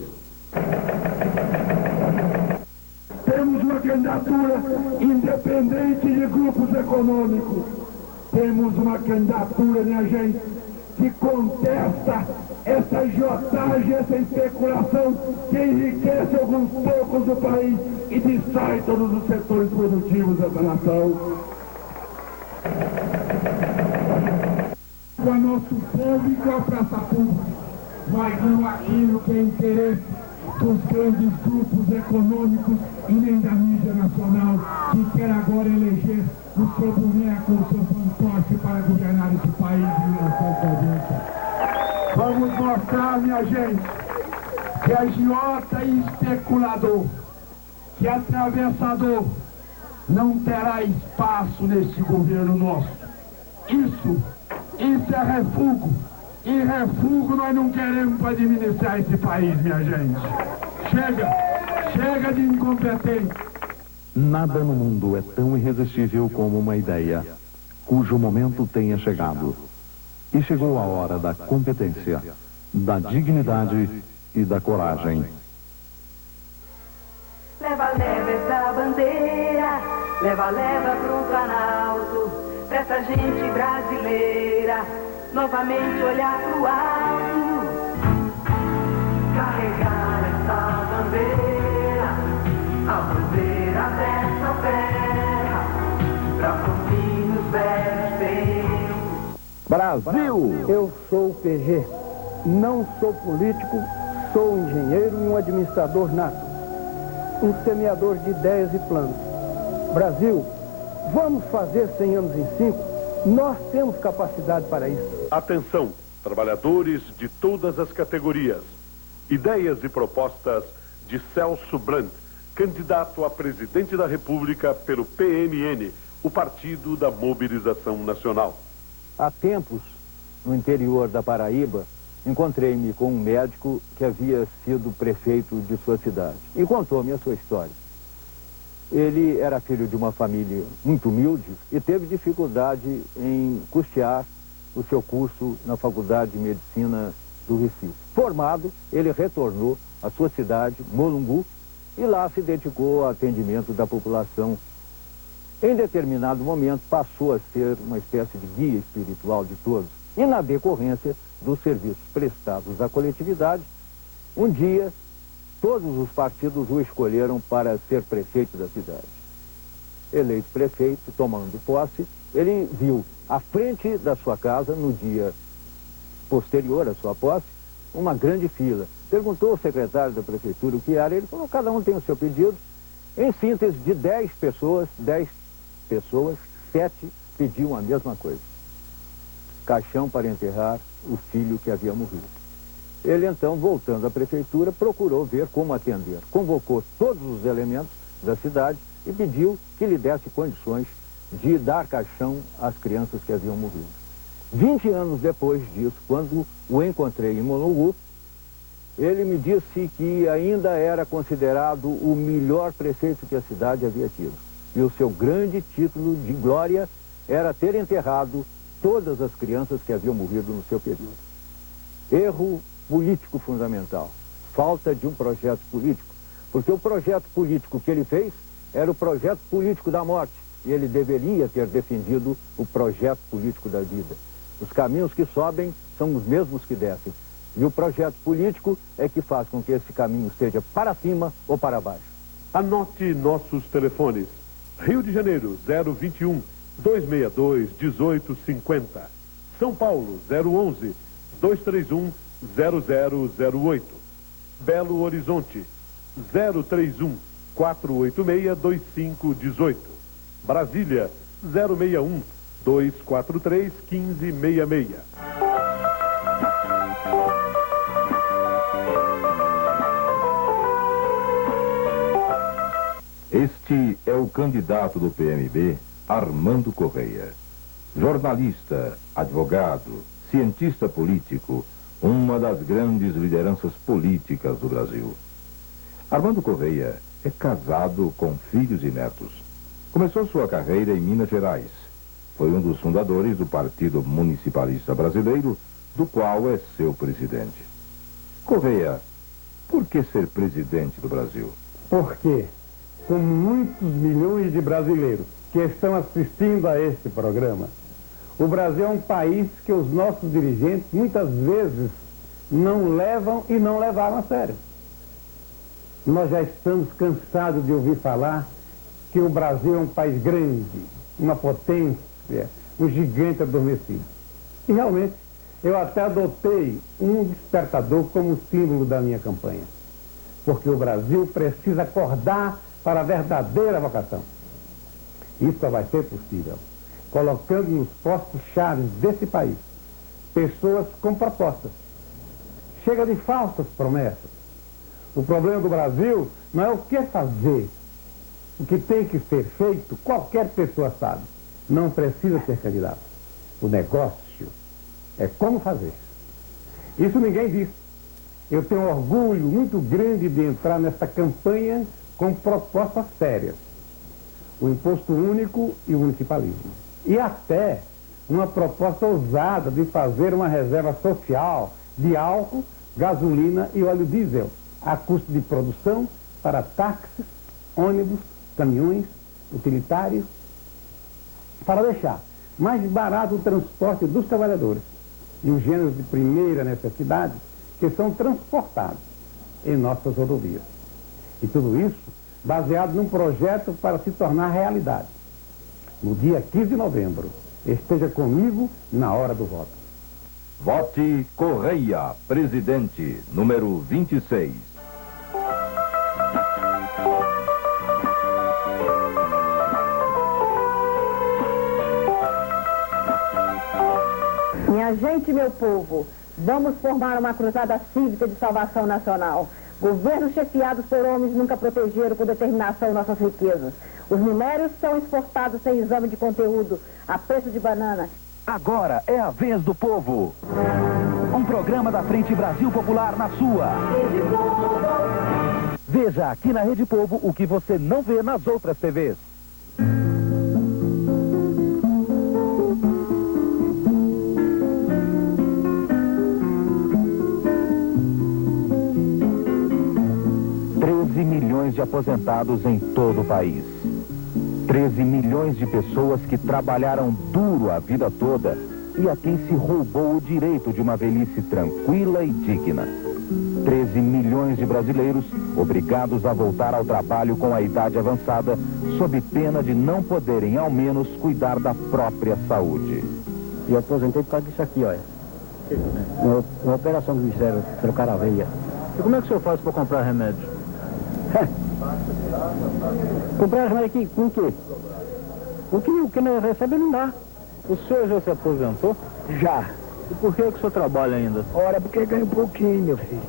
Temos uma candidatura independente de grupos econômicos. Temos uma candidatura, minha gente, que contesta essa agiotagem, essa especulação que enriquece alguns poucos do país e distrai todos os setores produtivos dessa nação. Com o nosso povo e com a praça pública, mas não aquilo que é interesse dos grandes grupos econômicos e nem da mídia nacional, que quer agora eleger o seu boneco, o seu fantoche para governar esse país em 1990. Vamos mostrar, minha gente, que agiota e especulador, que atravessador, não terá espaço nesse governo nosso. Isso é refúgio. E refúgio nós não queremos para administrar esse país, minha gente. Chega de incompetente. Nada no mundo é tão irresistível como uma ideia, cujo momento tenha chegado. E chegou a hora da competência, da dignidade e da coragem. Leva, leva essa bandeira, leva, leva pro Planalto, pra essa gente brasileira novamente olhar pro alto, carregar essa bandeira, a bandeira dessa terra, Brasil! Eu sou o PG. Não sou político, sou um engenheiro e um administrador nato. Um semeador de ideias e planos. Brasil, vamos fazer 100 anos em 5? Nós temos capacidade para isso. Atenção, trabalhadores de todas as categorias. Ideias e propostas de Celso Brandt, candidato a presidente da República pelo PMN, o Partido da Mobilização Nacional. Há tempos, no interior da Paraíba, encontrei-me com um médico que havia sido prefeito de sua cidade e contou-me a sua história. Ele era filho de uma família muito humilde e teve dificuldade em custear o seu curso na Faculdade de Medicina do Recife. Formado, ele retornou à sua cidade, Molungu, e lá se dedicou ao atendimento da população. Em determinado momento, passou a ser uma espécie de guia espiritual de todos. E na decorrência dos serviços prestados à coletividade, um dia, todos os partidos o escolheram para ser prefeito da cidade. Eleito prefeito, tomando posse, ele viu à frente da sua casa, no dia posterior à sua posse, uma grande fila. Perguntou ao secretário da prefeitura o que era, ele falou, cada um tem o seu pedido. Em síntese, de 10 pessoas, 7 pediam a mesma coisa. Caixão para enterrar o filho que havia morrido. Ele então, voltando à prefeitura, procurou ver como atender. Convocou todos os elementos da cidade e pediu que lhe desse condições de dar caixão às crianças que haviam morrido. 20 anos depois disso, quando o encontrei em Molungu, ele me disse que ainda era considerado o melhor prefeito que a cidade havia tido. E o seu grande título de glória era ter enterrado todas as crianças que haviam morrido no seu período. Erro político fundamental. Falta de um projeto político. Porque o projeto político que ele fez era o projeto político da morte. E ele deveria ter defendido o projeto político da vida. Os caminhos que sobem são os mesmos que descem. E o projeto político é que faz com que esse caminho seja para cima ou para baixo. Anote nossos telefones. Rio de Janeiro, 021 262 1850. São Paulo, 011 231 0008. Belo Horizonte, 031 486 2518. Brasília, 061 243 1566. Este é o candidato do PMB, Armando Correia. Jornalista, advogado, cientista político, uma das grandes lideranças políticas do Brasil. Armando Correia é casado com filhos e netos. Começou sua carreira em Minas Gerais. Foi um dos fundadores do Partido Municipalista Brasileiro, do qual é seu presidente. Correia, por que ser presidente do Brasil? Porque, com muitos milhões de brasileiros que estão assistindo a este programa, o Brasil é um país que os nossos dirigentes muitas vezes não levam e não levaram a sério. Nós já estamos cansados de ouvir falar que o Brasil é um país grande, uma potência, um gigante adormecido. E realmente, eu até adotei um despertador como símbolo da minha campanha. Porque o Brasil precisa acordar para a verdadeira vocação. Isso só vai ser possível colocando nos postos-chave desse país pessoas com propostas. Chega de falsas promessas. O problema do Brasil não é o que fazer. O que tem que ser feito, qualquer pessoa sabe. Não precisa ser candidato. O negócio é como fazer. Isso ninguém diz. Eu tenho um orgulho muito grande de entrar nesta campanha com propostas sérias. O imposto único e o municipalismo. E até uma proposta ousada de fazer uma reserva social de álcool, gasolina e óleo diesel, a custo de produção para táxis, ônibus, caminhões, utilitários, para deixar mais barato o transporte dos trabalhadores e os gêneros de primeira necessidade que são transportados em nossas rodovias. E tudo isso baseado num projeto para se tornar realidade. No dia 15 de novembro, esteja comigo na hora do voto. Vote Correia, presidente, número 26. Minha gente, meu povo, vamos formar uma cruzada cívica de salvação nacional. Governos chefiados por homens nunca protegeram com determinação nossas riquezas. Os minérios são exportados sem exame de conteúdo, a preço de banana. Agora é a vez do povo. Um programa da Frente Brasil Popular na sua. Rede Povo. Veja aqui na Rede Povo o que você não vê nas outras TVs. Milhões de aposentados em todo o país. 13 milhões de pessoas que trabalharam duro a vida toda e a quem se roubou o direito de uma velhice tranquila e digna. 13 milhões de brasileiros obrigados a voltar ao trabalho com a idade avançada, sob pena de não poderem, ao menos, cuidar da própria saúde. E eu aposentei por causa disso aqui, olha. Uma operação que fizeram, trocar a veia. E como é que o senhor faz para comprar remédio? Comprar remédio aqui com o quê? O que não recebe não dá. O senhor já se aposentou? Já. E por que o senhor trabalha ainda? Ora, porque ganha um pouquinho, meu filho.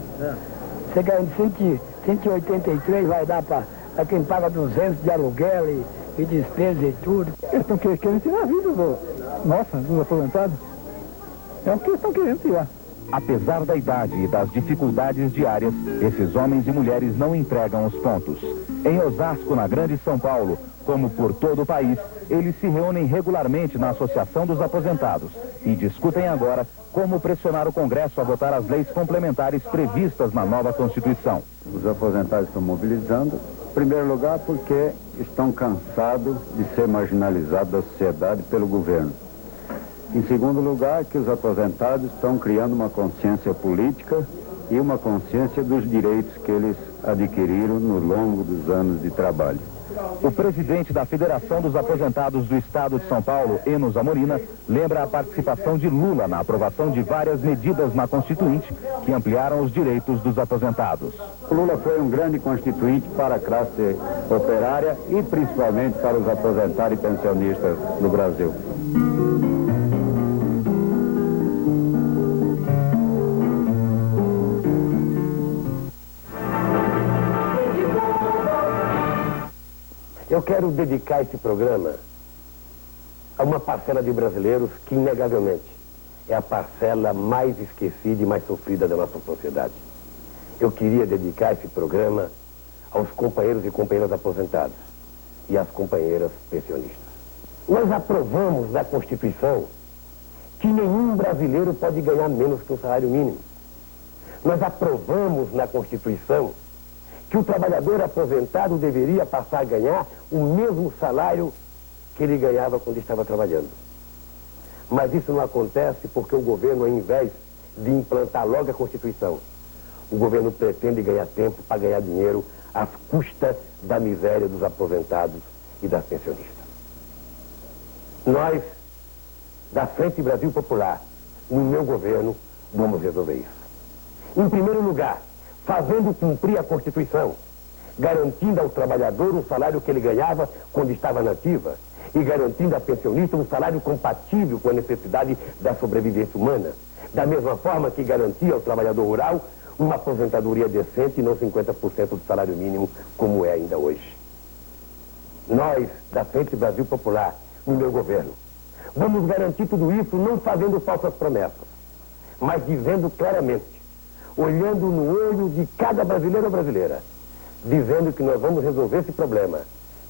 Você ganha 183, vai dar para quem paga 200 de aluguel e despesa e tudo. Eles estão querendo tirar a vida dos aposentados. É o que eles estão querendo tirar. Apesar da idade e das dificuldades diárias, esses homens e mulheres não entregam os pontos. Em Osasco, na Grande São Paulo, como por todo o país, eles se reúnem regularmente na Associação dos Aposentados e discutem agora como pressionar o Congresso a votar as leis complementares previstas na nova Constituição. Os aposentados estão mobilizando, em primeiro lugar porque estão cansados de ser marginalizados da sociedade pelo governo. Em segundo lugar, que os aposentados estão criando uma consciência política e uma consciência dos direitos que eles adquiriram no longo dos anos de trabalho. O presidente da Federação dos Aposentados do Estado de São Paulo, Enos Amorina, lembra a participação de Lula na aprovação de várias medidas na Constituinte que ampliaram os direitos dos aposentados. O Lula foi um grande constituinte para a classe operária e principalmente para os aposentados e pensionistas no Brasil. Eu quero dedicar esse programa a uma parcela de brasileiros que, inegavelmente, é a parcela mais esquecida e mais sofrida da nossa sociedade. Eu queria dedicar esse programa aos companheiros e companheiras aposentados e às companheiras pensionistas. Nós aprovamos na Constituição que nenhum brasileiro pode ganhar menos que o salário mínimo. Nós aprovamos na Constituição que o trabalhador aposentado deveria passar a ganhar o mesmo salário que ele ganhava quando estava trabalhando. Mas isso não acontece porque o governo, ao invés de implantar logo a Constituição, o governo pretende ganhar tempo para ganhar dinheiro às custas da miséria dos aposentados e das pensionistas. Nós, da Frente Brasil Popular, no meu governo, vamos resolver isso. Em primeiro lugar, fazendo cumprir a Constituição, garantindo ao trabalhador o salário que ele ganhava quando estava na ativa e garantindo à pensionista um salário compatível com a necessidade da sobrevivência humana, da mesma forma que garantia ao trabalhador rural uma aposentadoria decente e não 50% do salário mínimo, como é ainda hoje. Nós, da Frente Brasil Popular, no meu governo, vamos garantir tudo isso não fazendo falsas promessas, mas dizendo claramente, olhando no olho de cada brasileiro ou brasileira, dizendo que nós vamos resolver esse problema,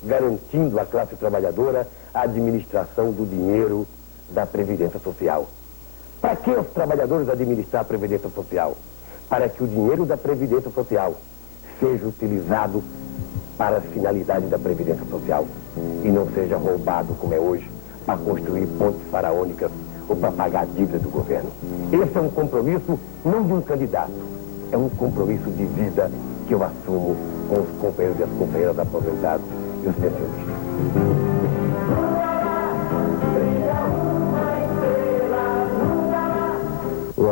garantindo à classe trabalhadora a administração do dinheiro da Previdência Social. Para que os trabalhadores administrar a Previdência Social? Para que o dinheiro da Previdência Social seja utilizado para as finalidades da Previdência Social e não seja roubado, como é hoje, para construir pontes faraônicas ou para pagar a dívida do governo. Esse é um compromisso não de um candidato, é um compromisso de vida que eu assumo com os companheiros e as companheiras aposentados e os pensionistas.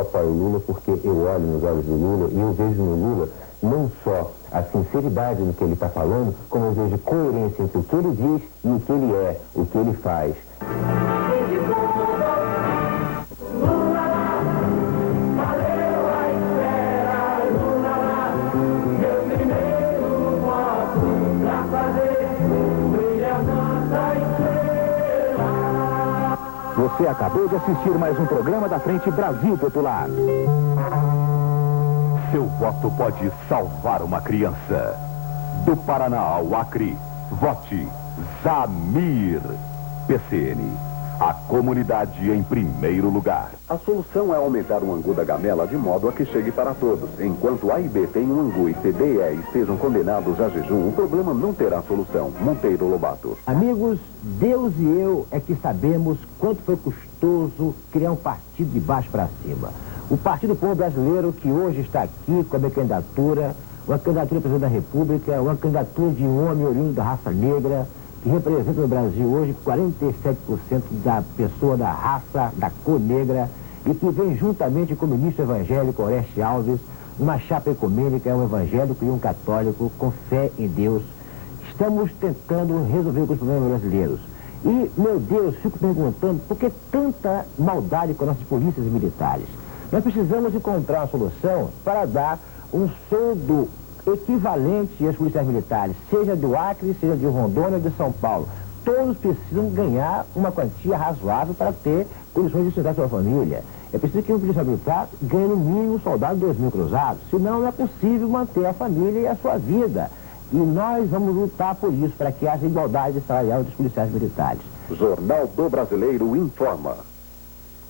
apoio o Lula porque eu olho nos olhos do Lula e eu vejo no Lula não só a sinceridade no que ele está falando, como eu vejo coerência entre o que ele diz e o que ele é, o que ele faz. Você acabou de assistir mais um programa da Frente Brasil Popular. Seu voto pode salvar uma criança. Do Paraná ao Acre, vote Zamir. PCN. A comunidade em primeiro lugar. A solução é aumentar o angu da gamela de modo a que chegue para todos. Enquanto A e B têm um angu e C, D e E estejam condenados a jejum, o problema não terá solução. Monteiro Lobato. Amigos, Deus e eu é que sabemos quanto foi custoso criar um partido de baixo para cima. O Partido do Povo Brasileiro, que hoje está aqui com a minha candidatura, uma candidatura a presidente da República, uma candidatura de um homem oriundo da raça negra, que representa no Brasil hoje 47% da pessoa da raça, da cor negra, e que vem juntamente com o ministro evangélico Oreste Alves, uma chapa ecumênica, um evangélico e um católico com fé em Deus. Estamos tentando resolver os problemas brasileiros. E, meu Deus, fico perguntando por que tanta maldade com nossas polícias militares? Nós precisamos encontrar uma solução para dar um soldo equivalente às polícias militares, seja do Acre, seja de Rondônia ou de São Paulo. Todos precisam ganhar uma quantia razoável para ter condições de sustentar sua família. É preciso que um policial militar ganhe no mínimo um soldado 2.000 cruzados, senão não é possível manter a família e a sua vida. E nós vamos lutar por isso, para que haja igualdade salarial entre os policiais militares. Jornal do Brasileiro informa.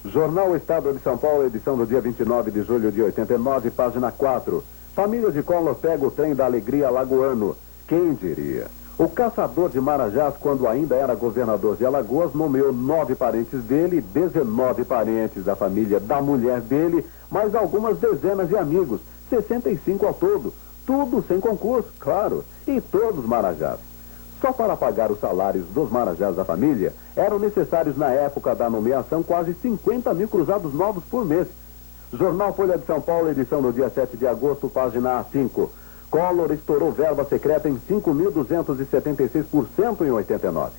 Jornal Estado de São Paulo, edição do dia 29 de julho de 89, página 4. Família de Collor pega o trem da alegria alagoano. Quem diria? O caçador de Marajás, quando ainda era governador de Alagoas, nomeou 9 parentes dele, 19 parentes da família da mulher dele, mais algumas dezenas de amigos, 65 ao todo. Tudo sem concurso, claro, e todos Marajás. Só para pagar os salários dos Marajás da família, eram necessários na época da nomeação quase 50.000 cruzados novos por mês. Jornal Folha de São Paulo, edição do dia 7 de agosto, página A5. Collor estourou verba secreta em 5.276% em 89.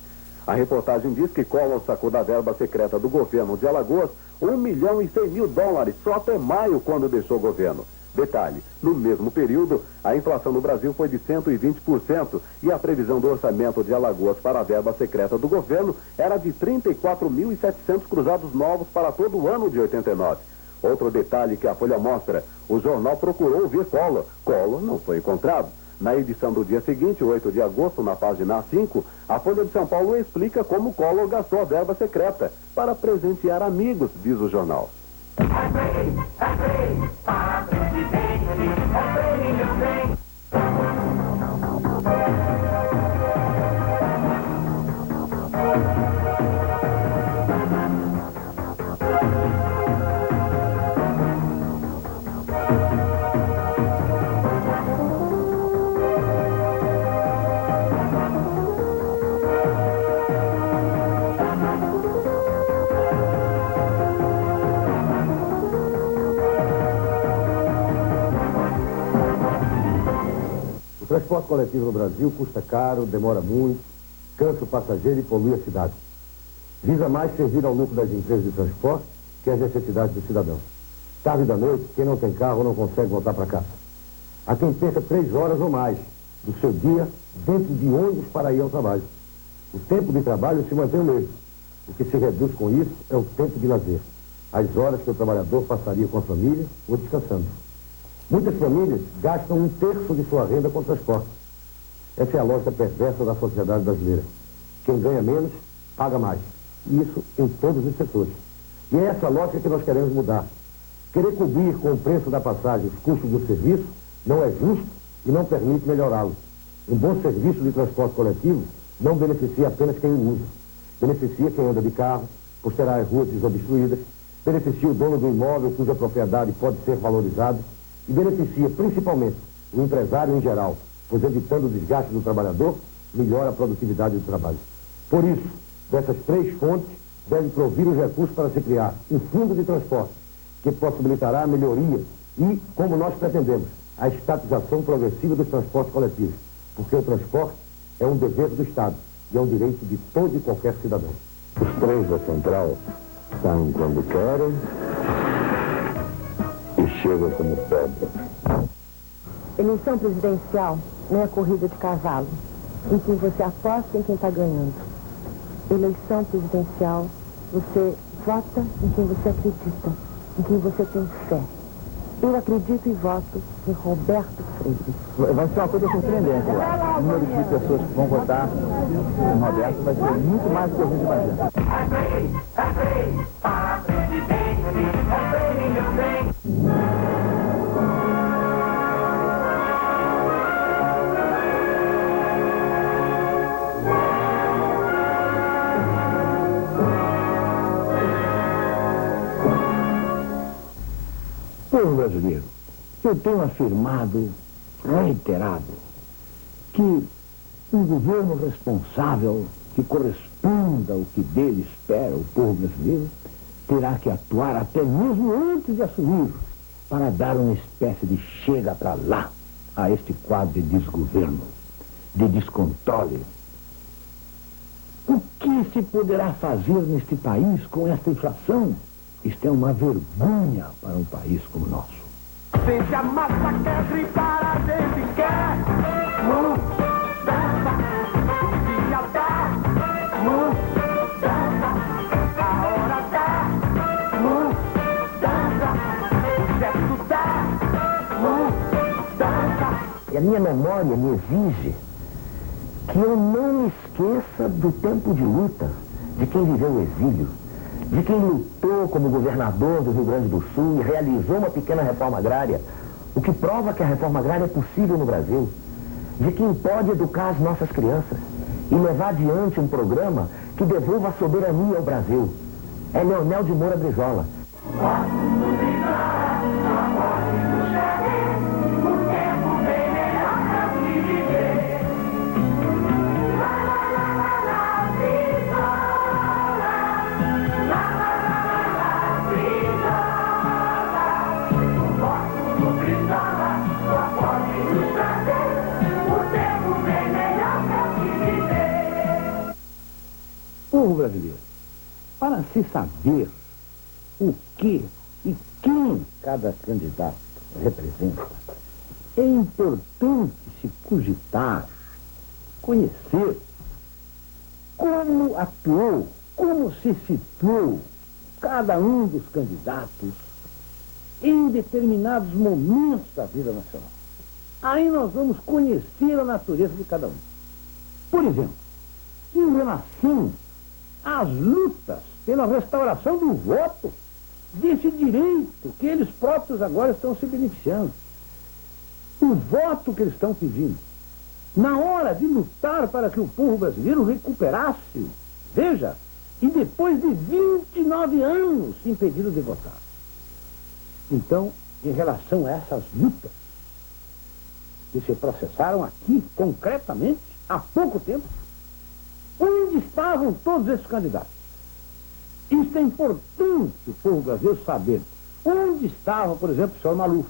A reportagem diz que Collor sacou da verba secreta do governo de Alagoas $1.100.000 só até maio, quando deixou o governo. Detalhe, no mesmo período, a inflação no Brasil foi de 120% e a previsão do orçamento de Alagoas para a verba secreta do governo era de 34.700 cruzados novos para todo o ano de 89. Outro detalhe que a Folha mostra, o jornal procurou ouvir Collor. Collor não foi encontrado. Na edição do dia seguinte, 8 de agosto, na página 5, a Folha de São Paulo explica como Collor gastou a verba secreta para presentear amigos, diz o jornal. O transporte coletivo no Brasil custa caro, demora muito, cansa o passageiro e polui a cidade. Visa mais servir ao lucro das empresas de transporte que às necessidades do cidadão. Tarde da noite, quem não tem carro não consegue voltar para casa. Há quem perca 3 horas ou mais do seu dia dentro de ônibus para ir ao trabalho. O tempo de trabalho se mantém o mesmo. O que se reduz com isso é o tempo de lazer. As horas que o trabalhador passaria com a família ou descansando. Muitas famílias gastam 1/3 de sua renda com transporte. Essa é a lógica perversa da sociedade brasileira. Quem ganha menos, paga mais. E isso em todos os setores. E é essa lógica que nós queremos mudar. Querer cobrir com o preço da passagem os custos do serviço não é justo e não permite melhorá-lo. Um bom serviço de transporte coletivo não beneficia apenas quem o usa. Beneficia quem anda de carro, pois terá as ruas desobstruídas, beneficia o dono do imóvel cuja propriedade pode ser valorizada, e beneficia principalmente o empresário em geral, pois evitando o desgaste do trabalhador, melhora a produtividade do trabalho. Por isso, dessas 3 fontes, deve provir os recursos para se criar um fundo de transporte, que possibilitará a melhoria e, como nós pretendemos, a estatização progressiva dos transportes coletivos, porque o transporte é um dever do Estado e é um direito de todo e qualquer cidadão. Os trens da Central saem quando querem e chegam como pedra. Eleição presidencial não é corrida de cavalo, em que você aposta em quem está ganhando. Eleição presidencial, você vota em quem você acredita, em quem você tem fé. Eu acredito e voto em Roberto Freire. Vai ser uma coisa surpreendente. O número de pessoas que vão votar em Roberto vai ser muito mais do que a gente imagina. É Freire, para presidente, é Freire, meu bem. Povo brasileiro, eu tenho afirmado, reiterado, que um governo responsável que corresponda ao que dele espera o povo brasileiro terá que atuar até mesmo antes de assumir para dar uma espécie de chega para lá a este quadro de desgoverno, de descontrole. O que se poderá fazer neste país com esta inflação? Isto é uma vergonha para um país como o nosso. Se a massa quer gritar, a gente quer. Dança, o dia dá. Dança, a hora dá. Dança, o gesto dá. Dança. E a minha memória me exige que eu não me esqueça do tempo de luta de quem viveu o exílio, de quem lutou como governador do Rio Grande do Sul e realizou uma pequena reforma agrária, o que prova que a reforma agrária é possível no Brasil, de quem pode educar as nossas crianças e levar adiante um programa que devolva a soberania ao Brasil. É Leonel de Moura Brizola. Povo brasileiro, para se saber o que e quem cada candidato representa, é importante se cogitar, conhecer como atuou, como se situou cada um dos candidatos em determinados momentos da vida nacional. Aí nós vamos conhecer a natureza de cada um. Por exemplo, em relação às lutas pela restauração do voto, desse direito que eles próprios agora estão se beneficiando. O voto que eles estão pedindo. Na hora de lutar para que o povo brasileiro recuperasse, veja, e depois de 29 anos impedido de votar. Então, em relação a essas lutas que se processaram aqui, concretamente, há pouco tempo, onde estavam todos esses candidatos? Isso é importante o povo brasileiro saber. Onde estava, por exemplo, o senhor Maluf?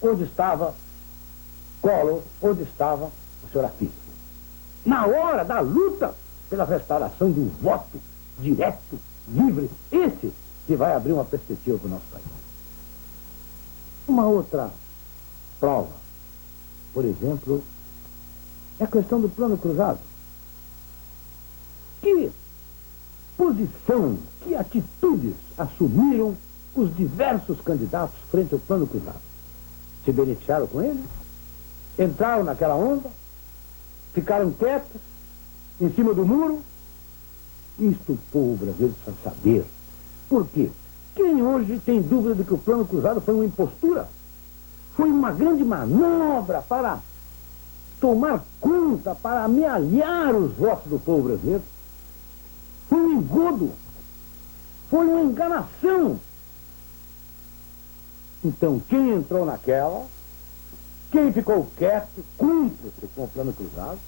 Onde estava Collor? Onde estava o senhor Assis? Na hora da luta pela restauração do voto direto, livre, esse que vai abrir uma perspectiva para o nosso país. Uma outra prova, por exemplo, é a questão do plano cruzado. Que posição, que atitudes assumiram os diversos candidatos frente ao plano cruzado? Se beneficiaram com ele? Entraram naquela onda? Ficaram quietos? Em cima do muro? Isto o povo brasileiro precisa saber. Por quê? Quem hoje tem dúvida de que o plano cruzado foi uma impostura? Foi uma grande manobra para tomar conta, para amealhar os votos do povo brasileiro? Foi um engodo, foi uma enganação. Então, quem entrou naquela, quem ficou quieto, cúmplice com o plano cruzado,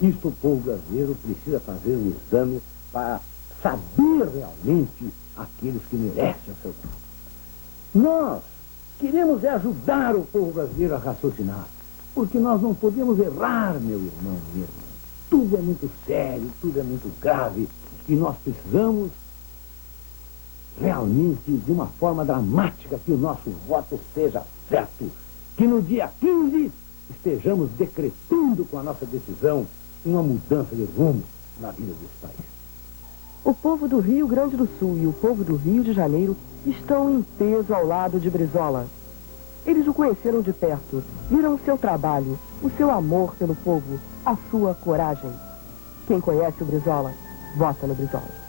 isto o povo brasileiro precisa fazer um exame para saber realmente aqueles que merecem o seu voto. Nós queremos ajudar o povo brasileiro a raciocinar, porque nós não podemos errar, meu irmão, minha irmã. Tudo é muito sério, tudo é muito grave, e nós precisamos realmente, de uma forma dramática, que o nosso voto seja certo, que no dia 15 estejamos decretando com a nossa decisão uma mudança de rumo na vida desse país. O povo do Rio Grande do Sul e o povo do Rio de Janeiro estão em peso ao lado de Brizola. Eles o conheceram de perto, viram o seu trabalho, o seu amor pelo povo, a sua coragem. Quem conhece o Brizola, vota no Brizola.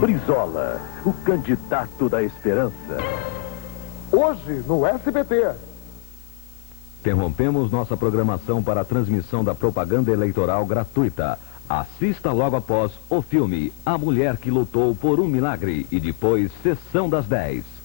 Brizola, o candidato da esperança. Hoje, no SBT. Interrompemos nossa programação para a transmissão da propaganda eleitoral gratuita. Assista logo após o filme A Mulher que Lutou por um Milagre e depois Sessão das 10.